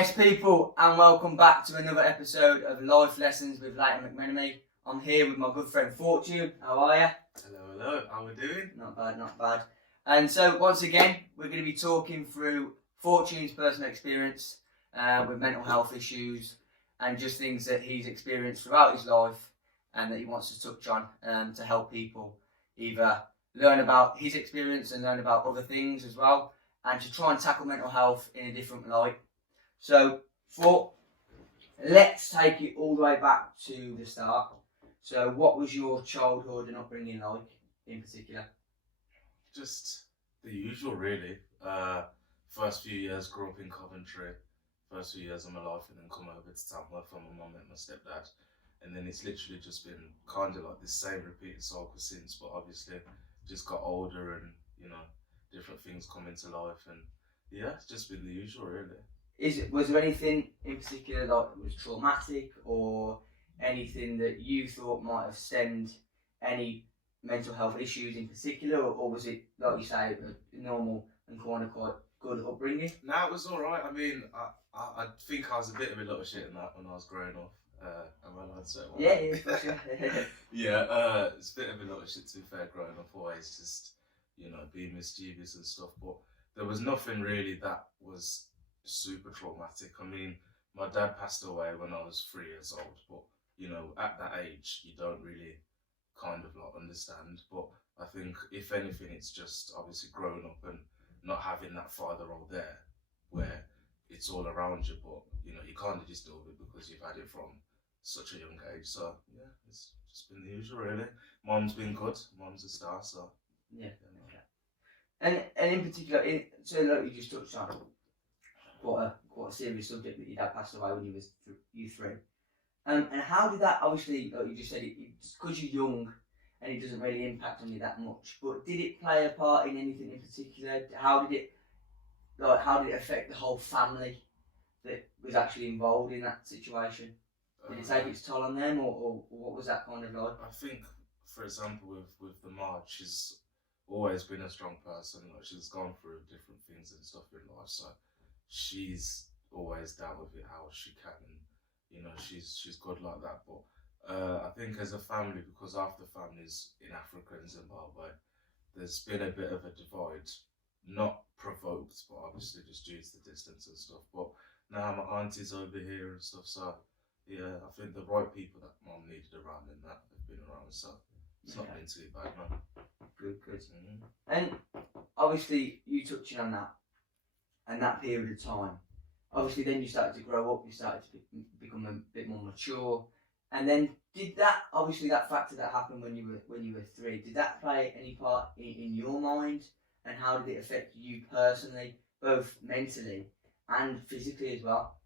Yes, people, and welcome back to another episode of Life Lessons with Leighton McMenemy. I'm here with my good friend Fortune. How are you? Hello. How we doing? Not bad. And so, once again, we're going to be talking through Fortune's personal experience with mental health issues and just things that he's experienced throughout his life and that he wants to touch on to help people either learn about his experience and learn about other things as well, and to try and tackle mental health in a different light. So, let's take it all the way back to the start. So, what was your childhood and upbringing like, in particular? Just the usual, really. First few years, grew up in Coventry. First few years of my life, and then come over to Tamworth for my mum and my stepdad. And then it's literally just been kind of like the same repeated cycle since, but obviously just got older and, different things come into life. And yeah, it's just been the usual, really. Was there anything in particular that was traumatic, or anything that you thought might have stemmed any mental health issues in particular, or was it, like you say, a normal and kind of quite good upbringing? No, it was all right. I mean, I think I was a bit of a little shit in that when I was growing up. Am I allowed to say one? Yeah, for sure. Yeah, it's a bit of a little shit, to be fair, growing up, always just, being mischievous and stuff. But there was nothing really that was super traumatic. I mean, my dad passed away when I was 3 years old, but at that age you don't really kind of like understand. But I think if anything, it's just obviously growing up and not having that father role there where it's all around you, but you kind of just deal with it because you've had it from such a young age. So yeah, it's just been the usual, really. Mom's been good. Mom's a star. So yeah. And in particular, so like you just touched on, quite a serious subject that your dad passed away when you were 3. And how did that, obviously, like you just said, because you're young and it doesn't really impact on you that much, but did it play a part in anything in particular? How did it affect the whole family that was actually involved in that situation? Did it take its toll on them, or what was that kind of like? I think, for example, with the Marge, she's always been a strong person. Like, she's gone through different things and stuff in life, so she's always down with it how she can, and she's good like that. But I think as a family, because half the family's in Africa and Zimbabwe, there's been a bit of a divide, not provoked, but obviously just due to the distance and stuff. But now my auntie's over here and stuff, so yeah, I think the right people that mom needed around and that have been around, so it's not been too bad, man. Good. Mm-hmm. And obviously, you touching on that, and that period of time, obviously then you started to grow up, you started to become a bit more mature, and then did that, obviously that factor that happened when you were 3, did that play any part in your mind, and how did it affect you personally, both mentally and physically as well?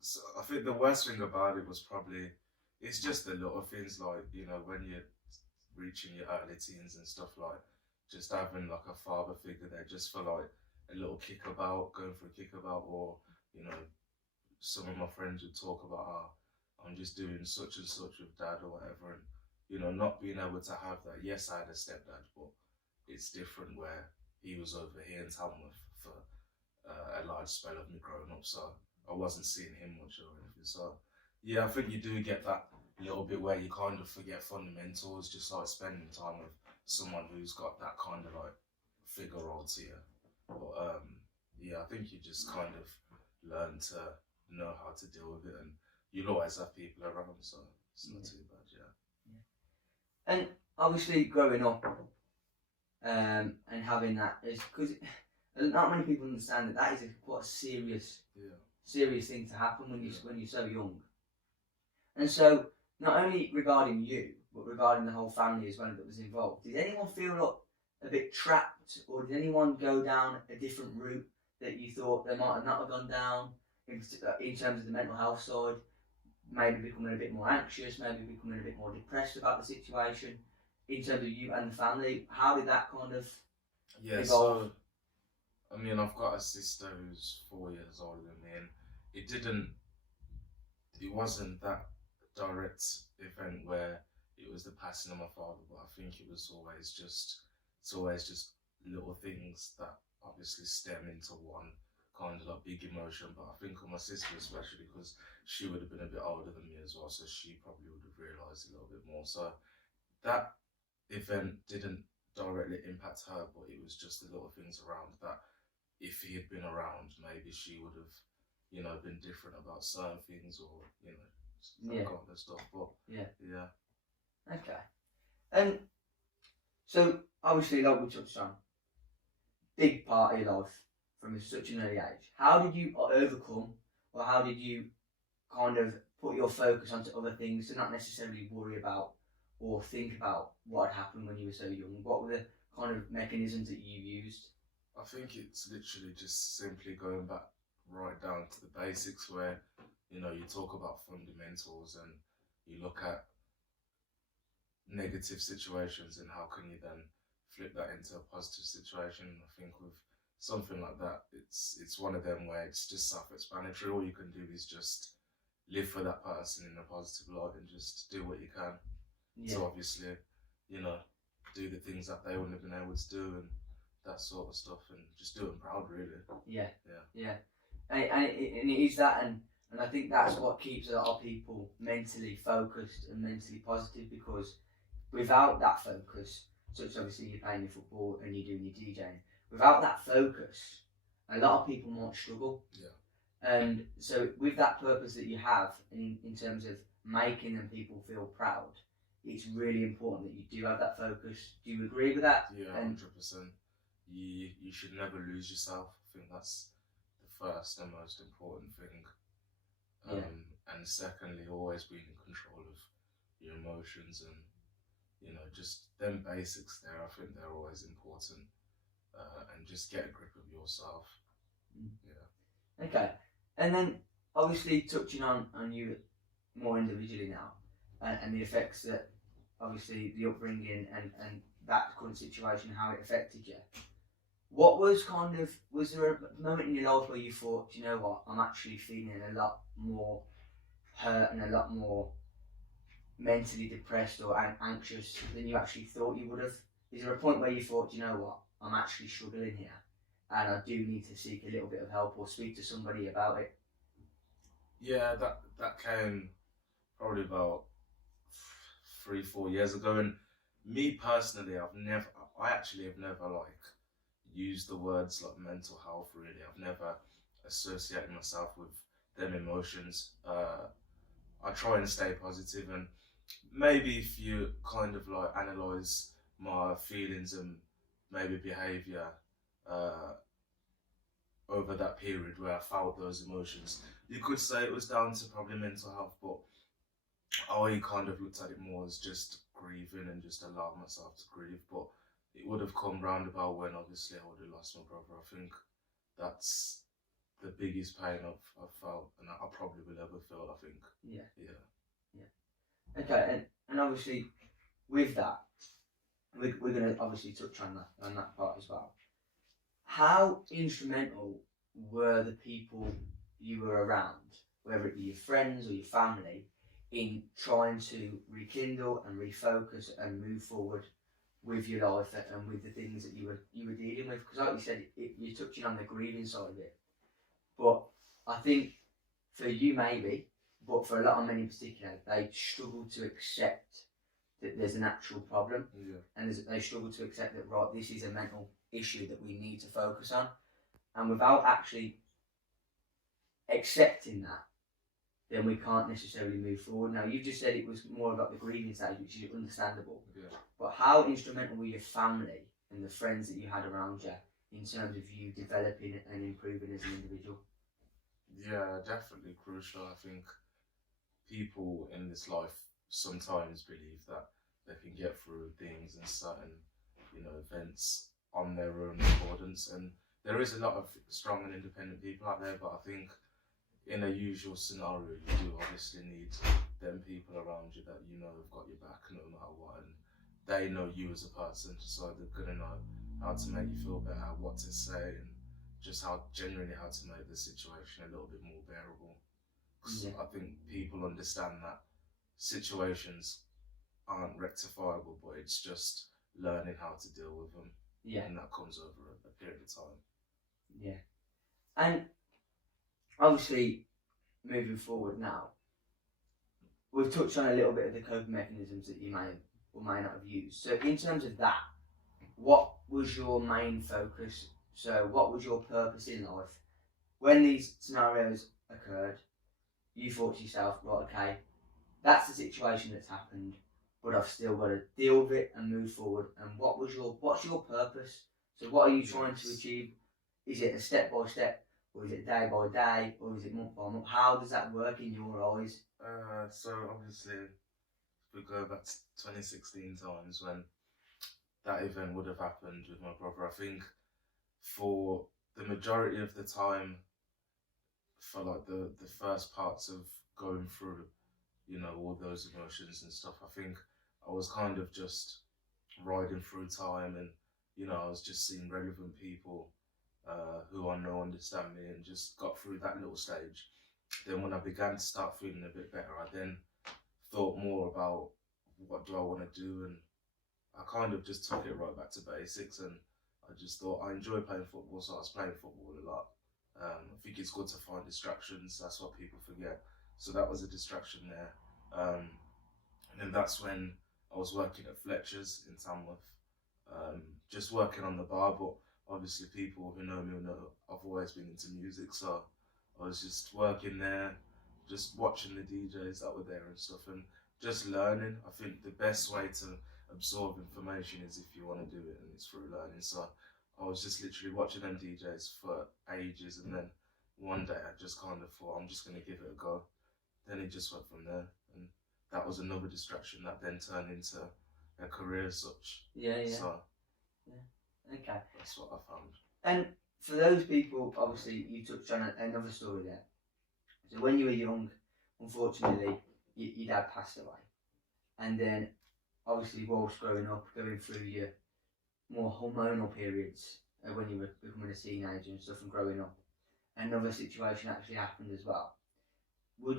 So I think the worst thing about it was probably, it's just the little things like, when you're reaching your early teens and stuff, like just having like a father figure there just for like a little kickabout, going for a kickabout, or some of my friends would talk about how I'm just doing such and such with dad or whatever, and not being able to have that. Yes, I had a stepdad, but it's different where he was over here in Tamworth for a large spell of me growing up, so I wasn't seeing him much or anything. So yeah, I think you do get that little bit where you kind of forget fundamentals, just like spending time with someone who's got that kind of like figure role to you. But yeah, I think you just kind of learn to know how to deal with it, and you'll always have people around, so it's not too bad. Yeah. And obviously growing up and having that is because not many people understand that is quite a serious thing to happen when you're so young. And so not only regarding you, but regarding the whole family as well that was involved, did anyone feel like a bit trapped, or did anyone go down a different route that you thought they might not have gone down in terms of the mental health side, maybe becoming a bit more anxious, maybe becoming a bit more depressed about the situation, in terms of you and the family? How did that kind of evolve? So I mean, I've got a sister who's 4 years older than me, and it wasn't that direct event where it was the passing of my father, but I think it's always just little things that obviously stem into one kind of like big emotion. But I think on my sister especially, because she would have been a bit older than me as well, so she probably would have realised a little bit more. So that event didn't directly impact her, but it was just the little things around that. If he had been around, maybe she would have, you know, been different about certain things, or you know, that kind of stuff. But yeah. Okay. And so obviously, like we touched on, big part of your life from such an early age. How did you overcome, or how did you kind of put your focus onto other things to not necessarily worry about or think about what had happened when you were so young? What were the kind of mechanisms that you used? I think it's literally just simply going back right down to the basics, where you know you talk about fundamentals and you look at negative situations and how can you then flip that into a positive situation. I think with something like that, it's one of them where it's just self-explanatory. All you can do is just live for that person in a positive light and just do what you can. So obviously, you know, do the things that they wouldn't have been able to do and that sort of stuff, and just do them proud, really. And it is that, and I think that's what keeps a lot of people mentally focused and mentally positive, because without that focus, such obviously you're playing your football and you're doing your DJing, without that focus, a lot of people might struggle. And so with that purpose that you have in terms of making them people feel proud, it's really important that you do have that focus. Do you agree with that? Yeah, 100%. You should never lose yourself. I think that's the first and most important thing. And secondly, always being in control of your emotions, and you know, just them basics there. I think they're always important. And just get a grip of yourself. Yeah. Okay. And then obviously touching on you more individually now, and the effects that obviously the upbringing and that current situation, how it affected you. What was there a moment in your life where you thought, you know what, I'm actually feeling a lot more hurt and a lot more mentally depressed or anxious than you actually thought you would have? Is there a point where you thought, you know what, I'm actually struggling here and I do need to seek a little bit of help or speak to somebody about it? Yeah, that came probably about 3-4 years ago, and me personally, I actually have never like used the words like mental health. Really, I've never associated myself with them emotions. I try and stay positive, and maybe if you kind of like analyze my feelings and maybe behavior over that period where I felt those emotions, you could say it was down to probably mental health, but I kind of looked at it more as just grieving and just allowed myself to grieve. But it would have come round about when obviously I would have lost my brother. I think that's the biggest pain I've felt, and I probably will ever feel, I think. Yeah. Okay, and obviously with that, we're going to obviously touch on that part as well. How instrumental were the people you were around, whether it be your friends or your family, in trying to rekindle and refocus and move forward with your life and with the things that you were dealing with? Because like you said, you're touching on the grieving side of it, but I think for you maybe, but for a lot of men in particular, they struggle to accept that there's an actual problem, and they struggle to accept that, right, this is a mental issue that we need to focus on, and without actually accepting that, then we can't necessarily move forward. Now, you just said it was more about the grieving stage, which is understandable, but how instrumental were your family and the friends that you had around you in terms of you developing and improving as an individual? Yeah, definitely crucial. I think people in this life sometimes believe that they can get through things and certain, you know, events on their own accordance, and there is a lot of strong and independent people out there, but I think in a usual scenario you do obviously need them people around you that you know have got your back no matter what, and they know you as a person, so they're gonna know how to make you feel better, what to say, and just how genuinely how to make the situation a little bit more bearable. I think people understand that situations aren't rectifiable, but it's just learning how to deal with them. And that comes over a period of time. And obviously, moving forward now, we've touched on a little bit of the coping mechanisms that you may or may not have used. So in terms of that, what was your main focus? So what was your purpose in life? When these scenarios occurred, you thought to yourself, right, okay, that's the situation that's happened, but I've still got to deal with it and move forward. And what's your purpose? So what are you trying to achieve? Is it a step by step, or is it day by day, or is it month by month? How does that work in your eyes? So obviously, if we go back to 2016 times when that event would have happened with my brother, I think for the majority of the time, for like the first parts of going through, you know, all those emotions and stuff, I think I was kind of just riding through time, and you know, I was just seeing relevant people who I know understand me, and just got through that little stage. Then when I began to start feeling a bit better, I then thought more about what do I want to do, and I kind of just took it right back to basics, and I just thought I enjoy playing football, so I was playing football a lot. I think it's good to find distractions. That's what people forget. So that was a distraction there. And then that's when I was working at Fletcher's in Tamworth, just working on the bar. But obviously, people who know me will know I've always been into music, so I was just working there, just watching the DJs that were there and stuff, and just learning. I think the best way to absorb information is if you want to do it, and it's through learning. So I was just literally watching them DJs for ages, and then one day I just kind of thought I'm just going to give it a go. Then it just went from there, and that was another distraction that then turned into a career as such. Yeah. So Yeah. Okay. that's what I found. And for those people, obviously, you touched on another story there. So when you were young, unfortunately, your dad passed away, and then obviously, whilst growing up, going through your more hormonal periods when you were becoming a teenager and stuff and growing up, another situation actually happened as well.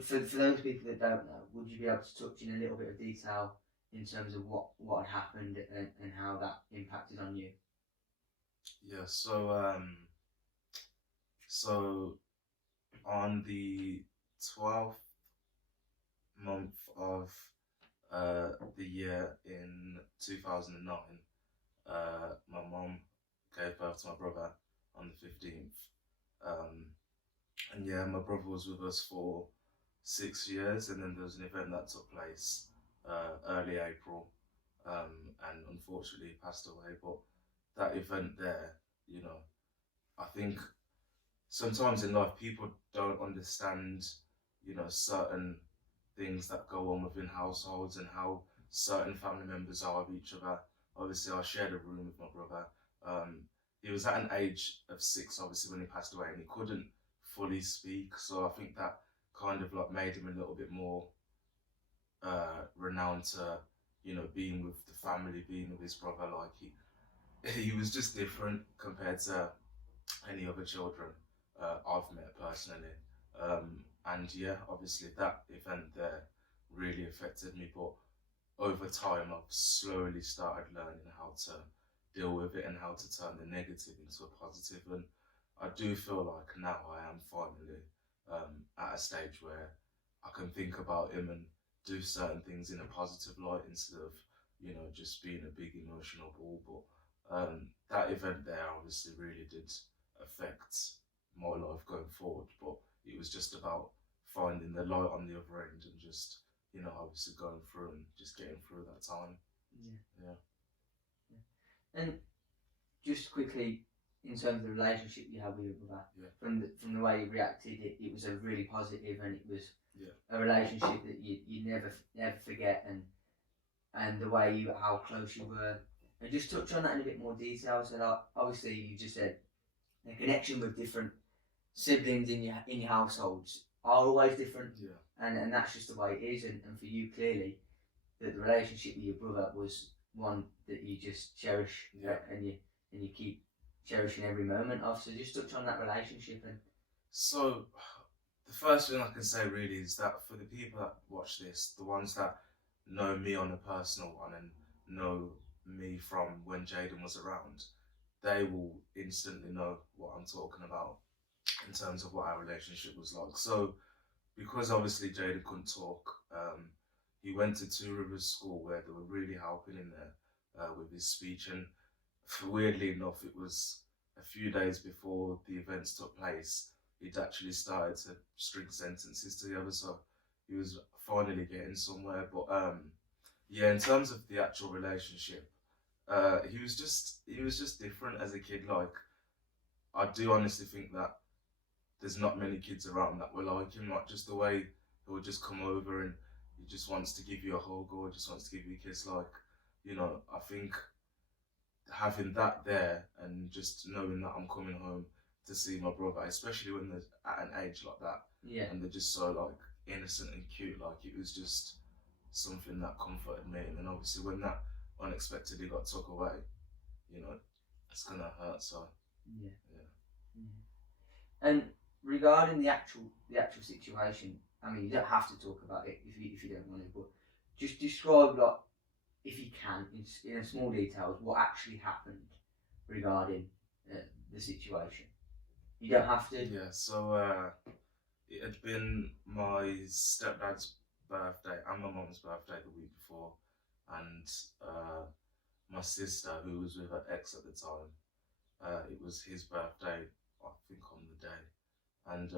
For those people that don't know, would you be able to touch in a little bit of detail in terms of what had happened and how that impacted on you? Yeah, so on the 12th month of the year in 2009, my mom gave birth to my brother on the 15th. And yeah, my brother was with us for 6 years, and then there was an event that took place early April, and unfortunately he passed away. But that event there, you know, I think sometimes in life people don't understand, you know, certain things that go on within households and how certain family members are with each other. Obviously, I shared a room with my brother. He was at an age of 6, obviously, when he passed away, and he couldn't fully speak. So I think that kind of like made him a little bit more renowned to, you know, being with the family, being with his brother. Like he was just different compared to any other children I've met personally. And yeah, obviously that event there really affected me, but over time I've slowly started learning how to deal with it and how to turn the negative into a positive. And I do feel like now I am finally at a stage where I can think about him and do certain things in a positive light instead of, you know, just being a big emotional ball. But that event there obviously really did affect my life going forward. But it was just about finding the light on the other end and just, you know, obviously going through and just getting through that time. Yeah. And just quickly, in terms of the relationship you had with your brother, from the way you reacted, it was a really positive, and it was a relationship that you never forget, and the way how close you were. And just touch on that in a bit more detail. So that obviously you just said the connection with different siblings in your households are always different, and that's just the way it is. And for you, clearly, that the relationship with your brother was one that you just cherish, and you keep cherishing every moment of. So just touch on that relationship. And so the first thing I can say really is that for the people that watch this, the ones that know me on a personal one and know me from when Jaden was around, they will instantly know what I'm talking about. in terms of what our relationship was like. So because obviously Jaden couldn't talk, he went to Two Rivers School where they were really helping him there with his speech. And weirdly enough, it was a few days before the events took place, he'd actually started to string sentences together. So he was finally getting somewhere. But yeah, in terms of the actual relationship, he was just different as a kid. Like, I do honestly think that there's not many kids around that were like him. Like, just the way he would just come over and he just wants to give you a hug or just wants to give you a kiss. Like, I think having that there and just knowing that I'm coming home to see my brother, especially when they're at an age like that, Yeah. and they're just so like innocent and cute. Like, it was just something that comforted me. And then obviously when that unexpectedly got took away, it's gonna hurt. So Yeah. yeah. And regarding the actual situation, I mean, you don't have to talk about it if you don't want to, but just describe, like, if you can, in a small details, what actually happened regarding the situation. You don't have to. Yeah. So it had been my stepdad's birthday and my mum's birthday the week before, and my sister, who was with her ex at the time, it was his birthday, I think, on the day, and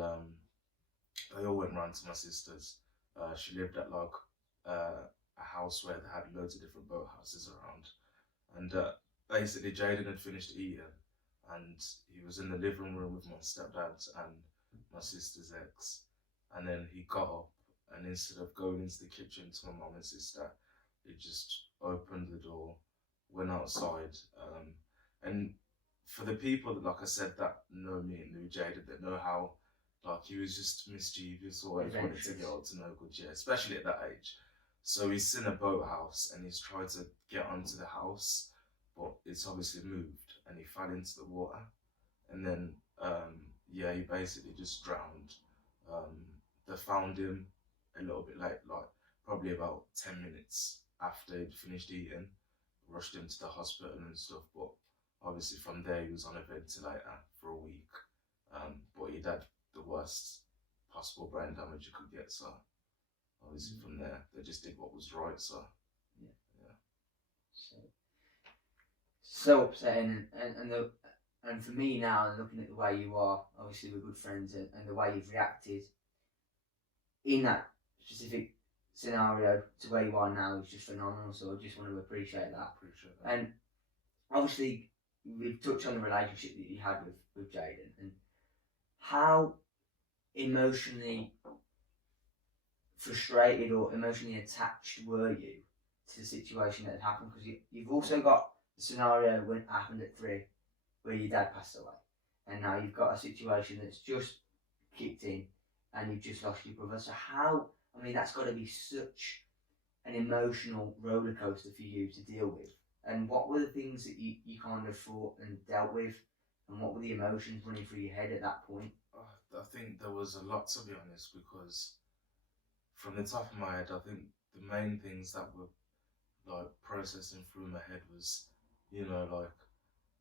they all went round to my sister's. She lived at like a house where they had loads of different boat houses around, and basically Jaden had finished eating, and he was in the living room with my stepdad and my sister's ex, and then he got up, and instead of going into the kitchen to my mum and sister, he just opened the door, went outside, and for the people that, like I said, that know me and knew Jaden, that know how, like, he was just mischievous, always wanted to get up to no good, yeah, especially at that age. So he's seen a boathouse and he's tried to get onto the house, but it's obviously moved, and he fell into the water, and then yeah, he basically just drowned. They found him a little bit late, like probably about 10 minutes after he'd finished eating, rushed him to the hospital and stuff, but obviously from there he was on a ventilator for a week, but he'd had the worst possible brain damage you could get, so obviously from there they just did what was right. So yeah. So upsetting, and for me now, and looking at the way you are, obviously we're good friends, and the way you've reacted in that specific scenario to where you are now is just phenomenal. So I just want to appreciate that. And obviously we've touched on the relationship that you had with Jaden, and how emotionally frustrated or emotionally attached were you to the situation that had happened? Because you've also got the scenario when it happened at 3, where your dad passed away, and now you've got a situation that's just kicked in, and you've just lost your brother. So how? I mean, that's got to be such an emotional roller coaster for you to deal with. And what were the things that you kind of thought and dealt with, and what were the emotions running through your head at that point? I think there was a lot, to be honest, because from the top of my head, I think the main things that were like processing through my head was, like,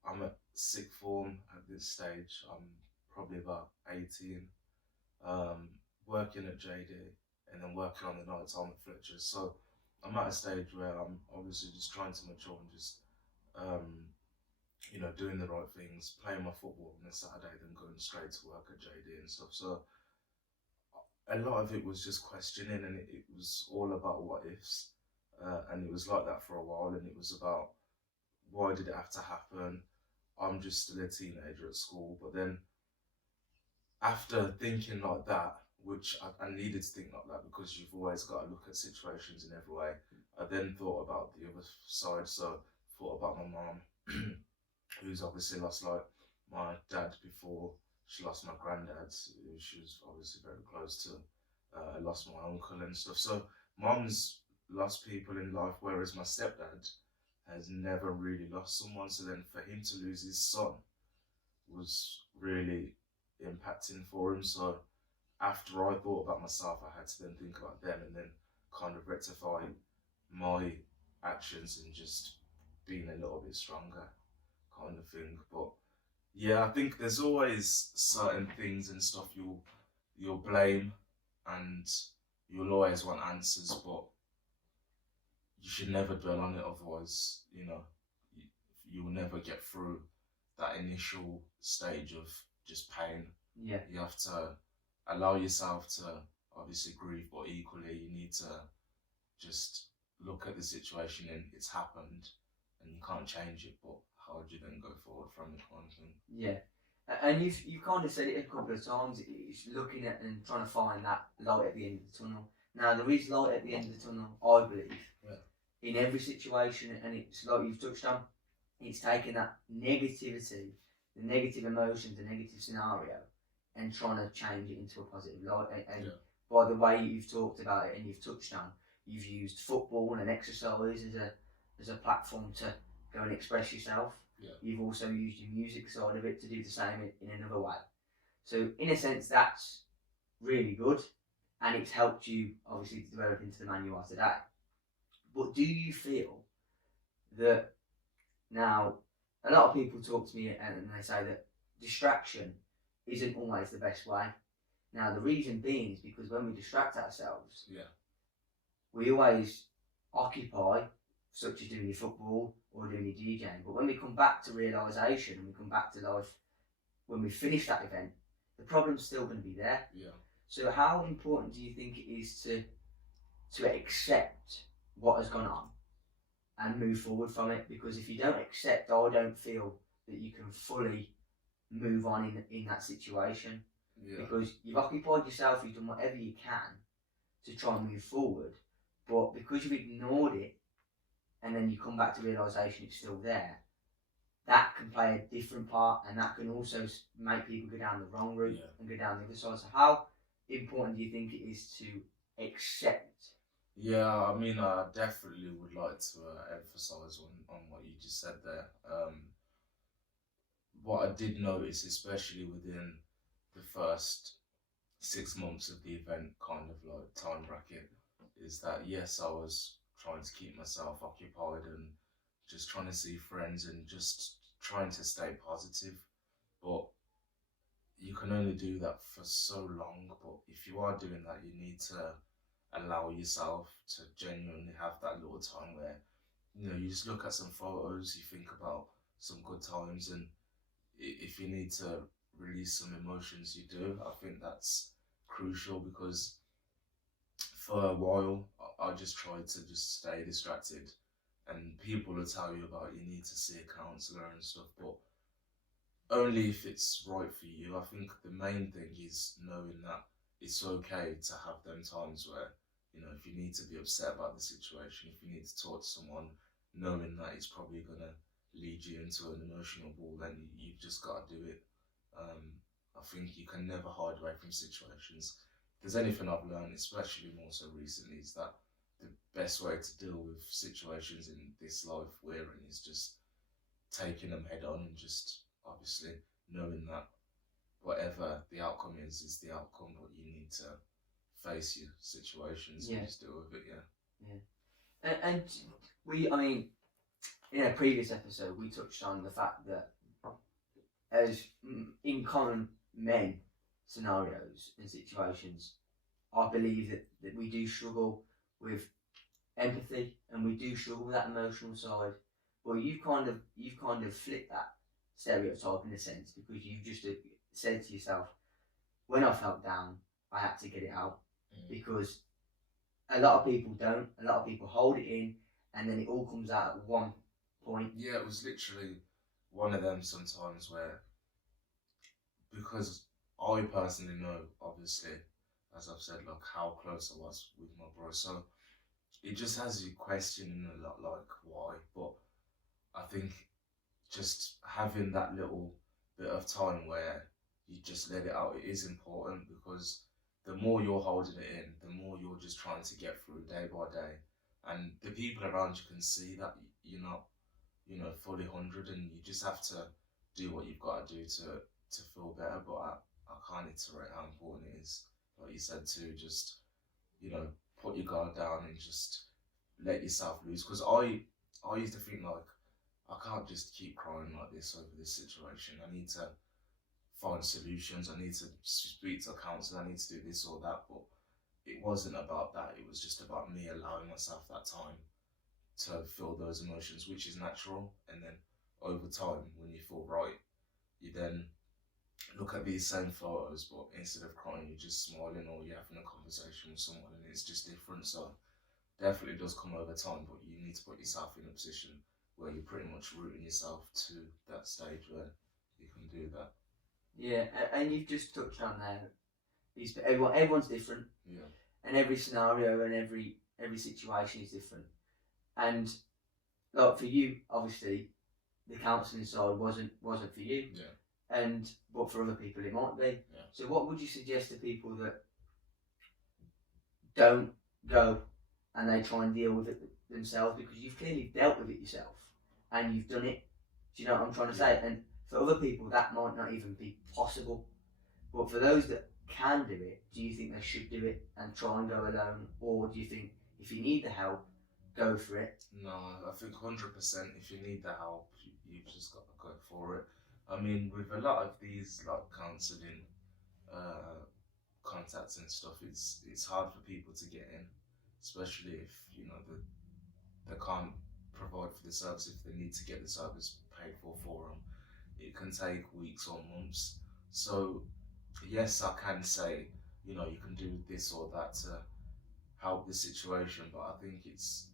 I'm at sixth form at this stage. I'm probably about 18, working at JD and then working on the night time at Fletcher's. So I'm at a stage where I'm obviously just trying to mature and just, doing the right things, playing my football on a Saturday, then going straight to work at JD and stuff. So a lot of it was just questioning, and it was all about what ifs. And it was like that for a while, and it was about, why did it have to happen? I'm just still a teenager at school. But then after thinking like that, which I needed to think like that because you've always got to look at situations in every way, I then thought about the other side. So thought about my mom, who's obviously lost like my dad before she lost my granddad, who she was obviously very close to. I lost my uncle and stuff. So mom's lost people in life, whereas my stepdad has never really lost someone. So then for him to lose his son was really impacting for him. So after I thought about myself, I had to then think about them and then kind of rectify my actions and just being a little bit stronger, kind of thing. But Yeah, I think there's always certain things and stuff you'll blame, and you'll always want answers, but you should never dwell on it. Otherwise, you, you'll never get through that initial stage of just pain. Yeah. You have to allow yourself to obviously grieve, but equally you need to just look at the situation and it's happened and you can't change it, but how do you then go forward from it, kind of thing? Yeah. And you've kind of said it a couple of times. It's looking at and trying to find that light at the end of the tunnel. Now there is light at the end of the tunnel, I believe, in every situation, and it's like you've touched on. It's taking that negativity, the negative emotions, the negative scenario, and trying to change it into a positive light. And by the way you've talked about it and you've touched on, you've used football and exercise as a platform to go and express yourself. Yeah. You've also used your music side of it to do the same in another way. So in a sense, that's really good, and it's helped you obviously to develop into the man you are today. But do you feel that now a lot of people talk to me and they say that distraction isn't always the best way. Now the reason being is because when we distract ourselves, we always occupy, such as doing your football or doing your DJing. But when we come back to realisation and we come back to life, when we finish that event, the problem's still going to be there. Yeah. So how important do you think it is to accept what has gone on and move forward from it? Because if you don't accept, I don't feel that you can fully move on in that situation. Yeah. Because you've occupied yourself, you've done whatever you can to try and move forward, but because you've ignored it and then you come back to realisation it's still there, that can play a different part, and that can also make people go down the wrong route and go down the other side. So how important do you think it is to accept? Yeah, I mean, I definitely would like to emphasise on what you just said there. What I did notice, especially within the first 6 months of the event kind of like time bracket, is that yes, I was trying to keep myself occupied and just trying to see friends and just trying to stay positive, but you can only do that for so long. But if you are doing that, you need to allow yourself to genuinely have that little time where you just look at some photos, you think about some good times, and if you need to release some emotions, you do. I think that's crucial, because for a while I just tried to just stay distracted, and people will tell you about you need to see a counsellor and stuff, but only if it's right for you. I think the main thing is knowing that it's okay to have them times where, if you need to be upset about the situation, if you need to talk to someone, knowing that it's probably going to lead you into an emotional ball, then you've just got to do it. I think you can never hide away from situations. If there's anything I've learned, especially more so recently, is that the best way to deal with situations in this life we're in is just taking them head on, and just obviously knowing that whatever the outcome is the outcome, but you need to face your situations and just deal with it. And I mean, in a previous episode, we touched on the fact that as in common men scenarios and situations, I believe that we do struggle with empathy and we do struggle with that emotional side. But you've kind of flipped that stereotype in a sense, because you've just said to yourself, when I felt down, I had to get it out. Because a lot of people don't. A lot of people hold it in, and then it all comes out at one point. Yeah, it was literally one of them sometimes where, because I personally know, obviously, as I've said, like how close I was with my bro, so it just has you questioning a lot, like why. But I think just having that little bit of time where you just let it out, it is important, because the more you're holding it in, the more you're just trying to get through day by day, and the people around you can see that you're not, fully 100, and you just have to do what you've got to do to feel better. But I can't iterate how important it is, like you said, to just, put your guard down and just let yourself loose. Because I used to think like I can't just keep crying like this over this situation. I need to find solutions. I need to speak to a counsellor. I need to do this or that. But it wasn't about that. It was just about me allowing myself that time to feel those emotions, which is natural. And then over time, when you feel right, you then look at these same photos, but instead of crying, you're just smiling or you're having a conversation with someone, and it's just different. So definitely does come over time, but you need to put yourself in a position where you're pretty much rooting yourself to that stage where you can do that. Yeah, and you've just touched on there. Everyone's different. Yeah. And every scenario and every situation is different. And like for you, obviously, the counselling side wasn't for you. Yeah. But for other people it might be. Yeah. So what would you suggest to people that don't go and they try and deal with it themselves, because you've clearly dealt with it yourself and you've done it? Do you know what I'm trying to say? And for other people that might not even be possible. But for those that can do it, do you think they should do it and try and go alone, or do you think if you need the help, go for it? No, I think 100%. If you need the help, you've just got to go for it. I mean, with a lot of these like counselling contacts and stuff, it's hard for people to get in, especially if they can't provide for the service. If they need to get the service paid for them, it can take weeks or months. So yes, I can say you can do this or that to help the situation, but I think it's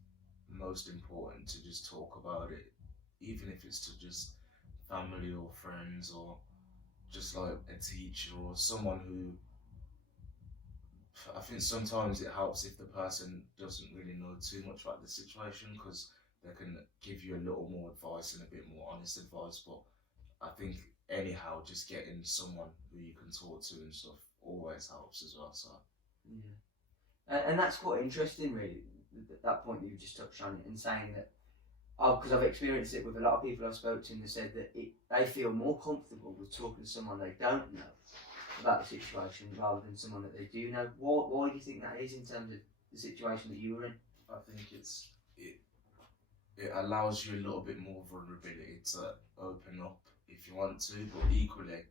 most important to just talk about it, even if it's to just family or friends or just like a teacher or someone who. I think sometimes it helps if the person doesn't really know too much about the situation, because they can give you a little more advice and a bit more honest advice. But I think anyhow, just getting someone who you can talk to and stuff always helps as well. So yeah, and that's quite interesting, really. That point that you just touched on, and saying that, because I've experienced it with a lot of people I've spoken to, and they said that they feel more comfortable with talking to someone they don't know about the situation rather than someone that they do know. Why do you think that is in terms of the situation that you were in? I think it allows you a little bit more vulnerability to open up if you want to, but equally,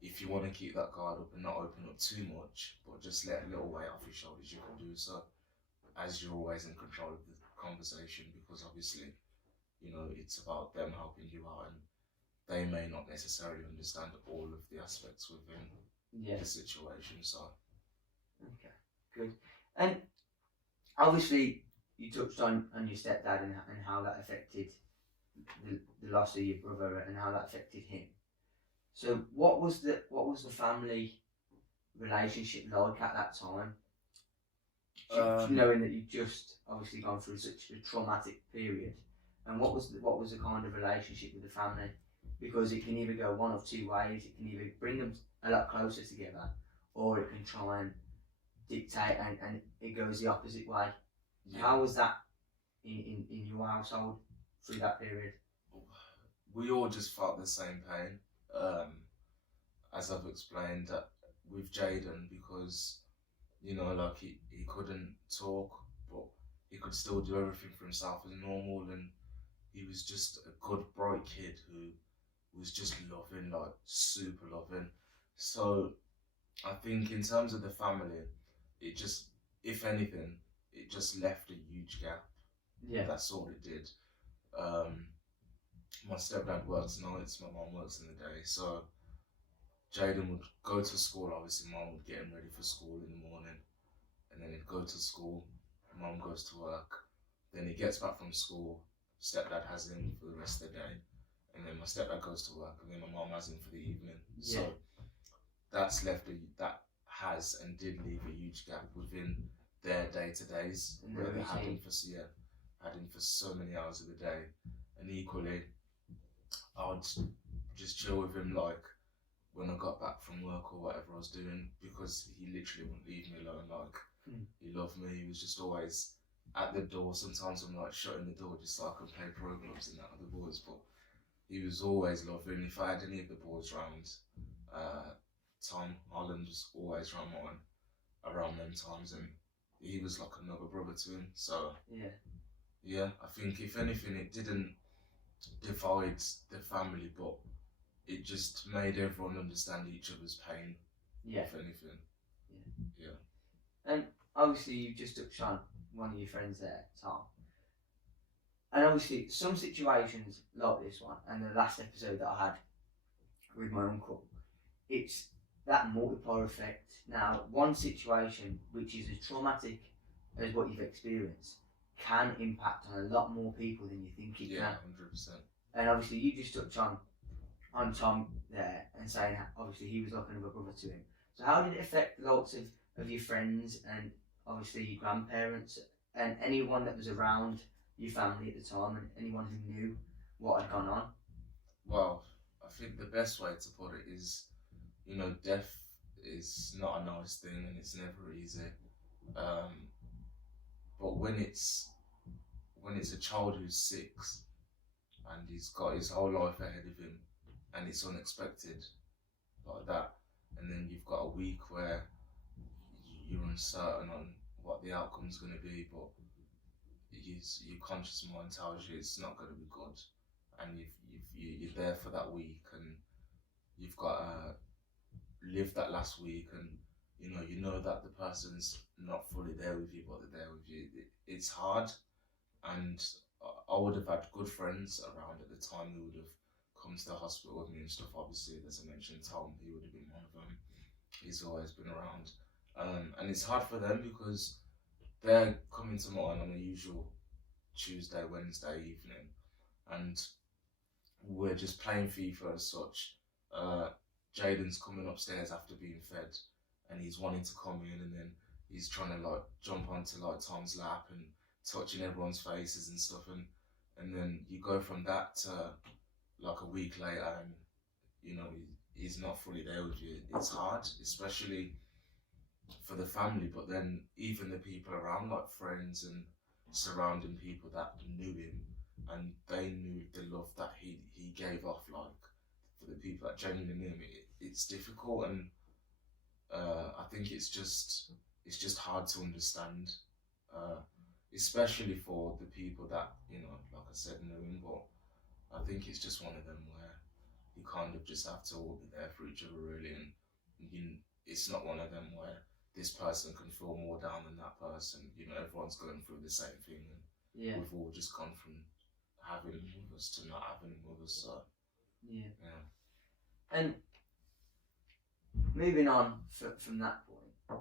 if you want to keep that guard up and not open up too much, but just let a little weight off your shoulders, you can do so, as you're always in control of the conversation, because obviously, it's about them helping you out, and they may not necessarily understand all of the aspects within the situation. So okay, good. And obviously you touched on your stepdad and how that affected the loss of your brother and how that affected him. So what was the family relationship like at that time? Knowing that you'd just obviously gone through such a traumatic period, and what was the kind of relationship with the family? Because it can either go one of two ways. It can either bring them a lot closer together, or it can try and dictate and it goes the opposite way. Yeah. How was that in your household through that period? We all just felt the same pain, as I've explained with Jaden, because like he couldn't talk, but he could still do everything for himself as normal, and he was just a good, bright kid who was just loving, like super loving. So I think in terms of the family, it just, if anything, it just left a huge gap. Yeah, that's all it did. My stepdad works nights, my mum works in the day, so Jaden would go to school. Obviously, mum would get him ready for school in the morning, and then he'd go to school. Mum goes to work. Then he gets back from school. Stepdad has him for the rest of the day, and then my stepdad goes to work, and then my mum has him for the evening. Yeah. So that has and did leave a huge gap within their day-to-days, where they had him for so many hours of the day, and equally, I would just chill with him, like when I got back from work or whatever I was doing, because he literally wouldn't leave me alone. Like he loved me. He was just always at the door. Sometimes I'm like shutting the door just so I can play programs and that with the boys, but he was always loving. If I had any of the boys round, Tom Holland was always around them times, and he was like another brother to him. So yeah, I think if anything, it didn't divide the family, but it just made everyone understand each other's pain. Yeah. If anything. Yeah. And obviously, you just touched on one of your friends there, Tom. And obviously, some situations like this one, and the last episode that I had with my uncle, it's that multiplier effect. Now, one situation which is as traumatic as what you've experienced can impact on a lot more people than you think it can. Yeah, 100%. And obviously, you just touched on Tom there and saying obviously he was like another brother to him. So how did it affect the likes of your friends and obviously your grandparents and anyone that was around your family at the time and anyone who knew what had gone on? Well, I think the best way to put it is, you know, death is not a nice thing and it's never easy. But when it's a child who's 6 and he's got his whole life ahead of him and it's unexpected like that, and then you've got a week where you're uncertain on what the outcome's going to be, but your conscious mind tells you it's not going to be good, and you're there for that week, and you've got to live that last week, and you know that the person's not fully there with you, but they're there with you. It's hard, and I would have had good friends around at the time who would have come to the hospital with me and stuff. Obviously, as I mentioned, Tom, he would have been one of them. He's always been around, and it's hard for them because they're coming to mine on a usual Tuesday, Wednesday evening, and we're just playing FIFA as such. Jaden's coming upstairs after being fed, and he's wanting to come in, and then he's trying to like jump onto like Tom's lap and touching everyone's faces and stuff, and then you go from that to like a week later, and he's not fully there with you. It's hard, especially for the family, but then even the people around, like friends and surrounding people that knew him, and they knew the love that he gave off, like for the people that genuinely knew him. It's difficult, and I think it's just hard to understand, especially for the people that like I said, knew him. But I think it's just one of them where you kind of just have to all be there for each other, really, and it's not one of them where this person can feel more down than that person. Everyone's going through the same thing, and we've all just gone from having him with us to not having him with us. So yeah. And moving on from that point,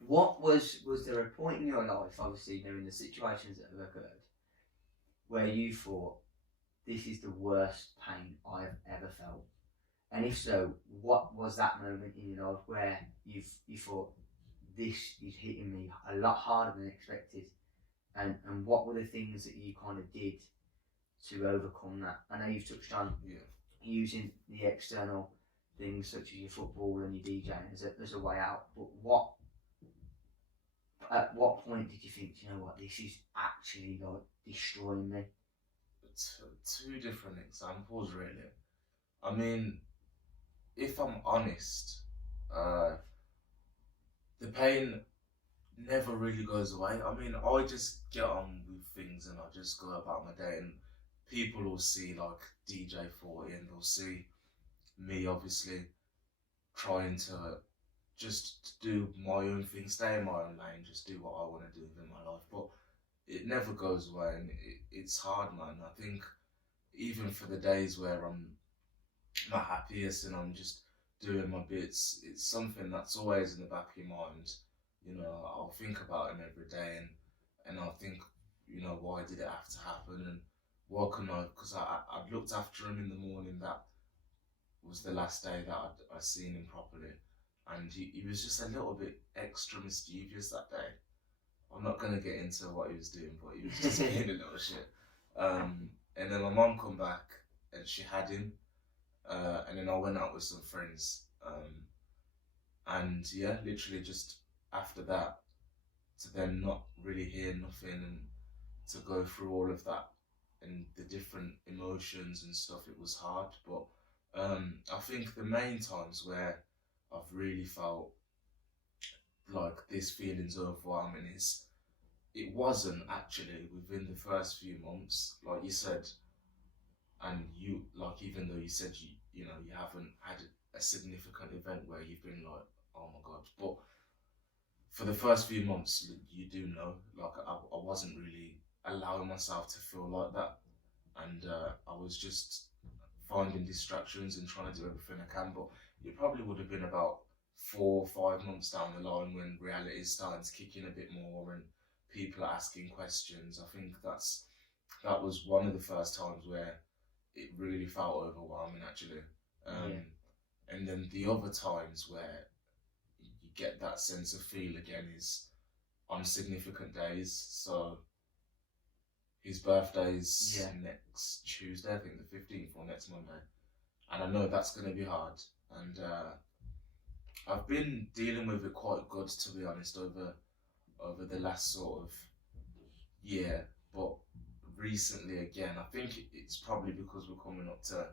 what was there a point in your life, obviously knowing the situations that have occurred, where you thought, this is the worst pain I've ever felt? And if so, what was that moment in your life where you thought, this is hitting me a lot harder than expected? And what were the things that you kind of did to overcome that? I know you've touched on using the external things such as your football and your DJing as a way out, but at what point did you think, this is actually like destroying me? Two different examples, really. I mean, if I'm honest, the pain never really goes away. I mean, I just get on with things and I just go about my day, and people will see like DJ 40 and they'll see me obviously trying to just do my own thing, stay in my own lane, just do what I want to do in my life. But it never goes away, and it's hard, man. I think even for the days where I'm my happiest and I'm just doing my bits, it's something that's always in the back of your mind. I'll think about him every day, and I'll think, why did it have to happen, and what can because I'd looked after him in the morning. That was the last day that I'd seen him properly, and he was just a little bit extra mischievous that day. I'm not going to get into what he was doing, but he was just being a little shit. And then my mum come back and she had him, and then I went out with some friends, and yeah, literally just after that, to then not really hear nothing and to go through all of that and the different emotions and stuff, it was hard. But I think the main times where I've really felt like this feeling's overwhelming it wasn't actually within the first few months. Like you said, and you like, even though you said you know you haven't had a significant event where you've been like, oh my god, but for the first few months, you do know, like I wasn't really allowing myself to feel like that, and I was just finding distractions and trying to do everything I can. But it probably would have been about 4 or 5 months down the line when reality is starting to kick in a bit more and people are asking questions. I think that was one of the first times where it really felt overwhelming, actually. Um, and then the other times where you get that sense of feel again is on significant days. So his birthday's next Tuesday, I think the 15th, or next Monday. And I know that's going to be hard. And I've been dealing with it quite good, to be honest, over the last sort of year. But recently, again, I think it's probably because we're coming up to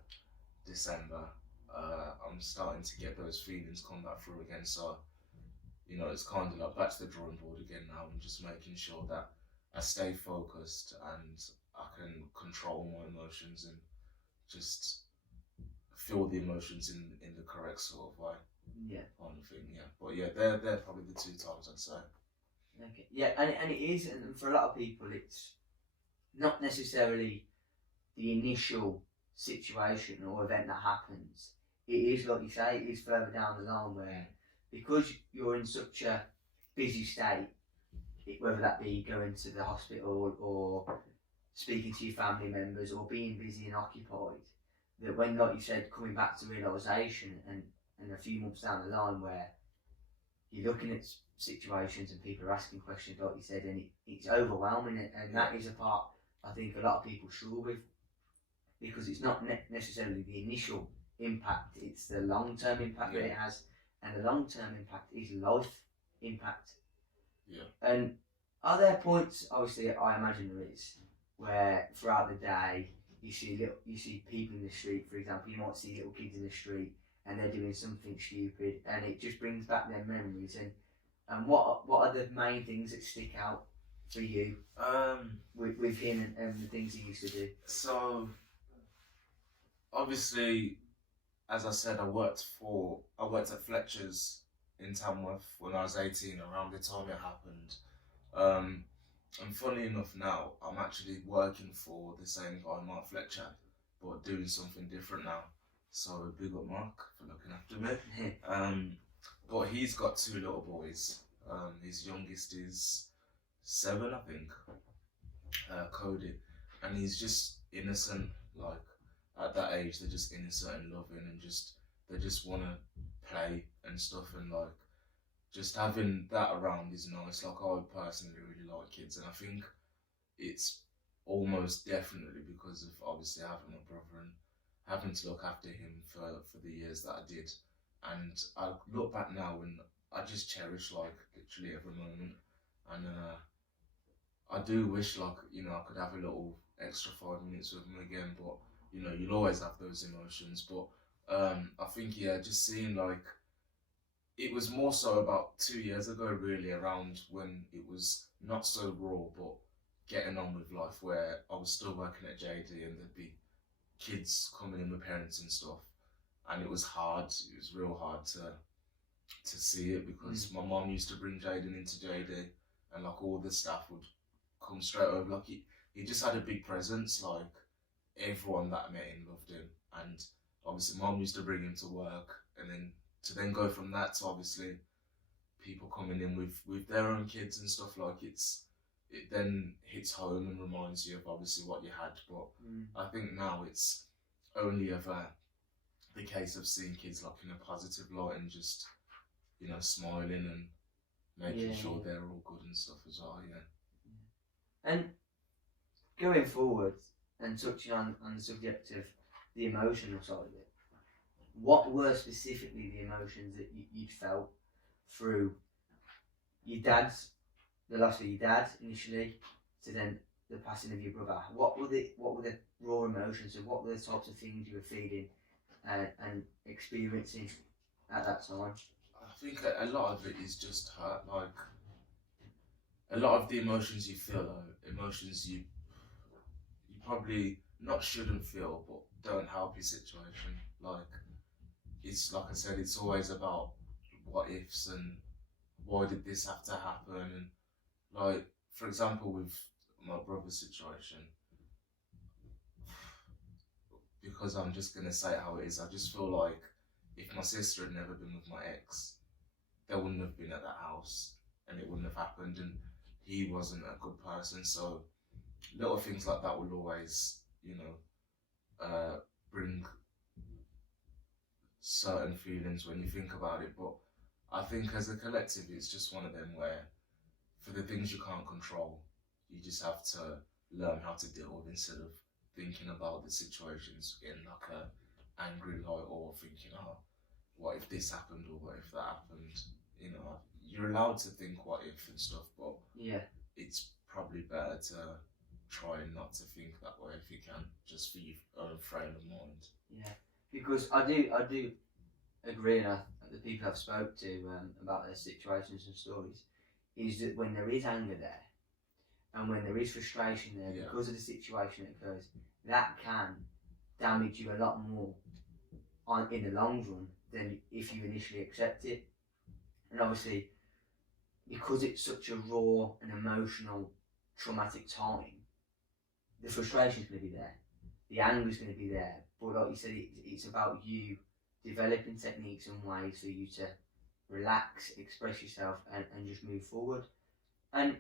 December. I'm starting to get those feelings come back through again. So, you know, it's kind of like back to the drawing board again now, and just making sure that I stay focused and I can control my emotions and just feel the emotions in the correct sort of way. Yeah. On the thing, yeah. But yeah, they're probably the 2 times I'd say. Okay. Yeah, and it is, and for a lot of people, it's not necessarily the initial situation or event that happens. It is, like you say, it is further down the line where, because you're in such a busy state, whether that be going to the hospital or speaking to your family members or being busy and occupied, that when, like you said, coming back to realisation and a few months down the line where you're looking at situations and people are asking questions, like you said, and it's overwhelming, and that is a part I think a lot of people struggle with, because it's not necessarily the initial impact, it's the long-term impact that it has, and the long-term impact is life impact. Yeah. And are there points, obviously I imagine there is, where throughout the day you see people in the street, for example, you might see little kids in the street and they're doing something stupid, and it just brings back their memories. And what are the main things that stick out for you with him and the things he used to do? So obviously, as I said, I worked at Fletcher's in Tamworth when I was 18, around the time it happened. And funny enough, now I'm actually working for the same guy, Mark Fletcher, but doing something different now. So big up Mark for looking after me. But he's got 2 little boys. His youngest is 7, I think, Cody, and he's just innocent. Like at that age, they're just innocent and loving, and they just want to play and stuff, and like just having that around is nice. Like I personally really like kids, and I think it's almost definitely because of obviously having a brother and having to look after him for the years that I did. And I look back now and I just cherish like literally every moment. And I do wish, like, you know, I could have a little extra 5 minutes with him again, but you know, you'll always have those emotions. But I think, yeah, just seeing, like, it was more so about 2 years ago, really, around when it was not so raw, but getting on with life, where I was still working at JD and there'd be kids coming in with parents and stuff, and it was hard. It was real hard to see it, because my mum used to bring Jaden into JD, and like all the staff would come straight over. Like he just had a big presence. Like everyone that met him loved him, and obviously mum used to bring him to work, and then to then go from that to obviously people coming in with their own kids and stuff, like it then hits home and reminds you of obviously what you had. But I think now it's only ever the case of seeing kids like in a positive light and just, you know, smiling and making sure they're all good and stuff as well. And going forward and touching on the subject of the emotional side of it, what were specifically the emotions that you'd felt through your dad's, the loss of your dad initially, to then the passing of your brother? What were the raw emotions, and what were the types of things you were feeling and experiencing at that time? I think a lot of it is just hurt. Like a lot of the emotions you feel are emotions you probably not shouldn't feel, but don't help your situation. Like, it's like I said, it's always about what ifs and why did this have to happen, and like, for example, with my brother's situation, because I'm just gonna say it how it is. I just feel like if my sister had never been with my ex, they wouldn't have been at that house, and it wouldn't have happened. And he wasn't a good person, so little things like that will always, bring certain feelings when you think about it. But I think as a collective, it's just one of them where, for the things you can't control, you just have to learn how to deal with instead of thinking about the situations in like a angry light or thinking, oh, what if this happened or what if that happened? You're allowed to think what if and stuff, but Yeah. it's probably better to try not to think that way if you can, just for your own frame of mind. Yeah, because I do agree, and the people I've spoke to about their situations and stories, is that when there is anger there, and when there is frustration there because of the situation that occurs, that can damage you a lot more in the long run than if you initially accept it. And obviously, because it's such a raw and emotional, traumatic time, the frustration is going to be there, the anger is going to be there. But like you said, it's about you developing techniques and ways for you to relax, express yourself, and just move forward. And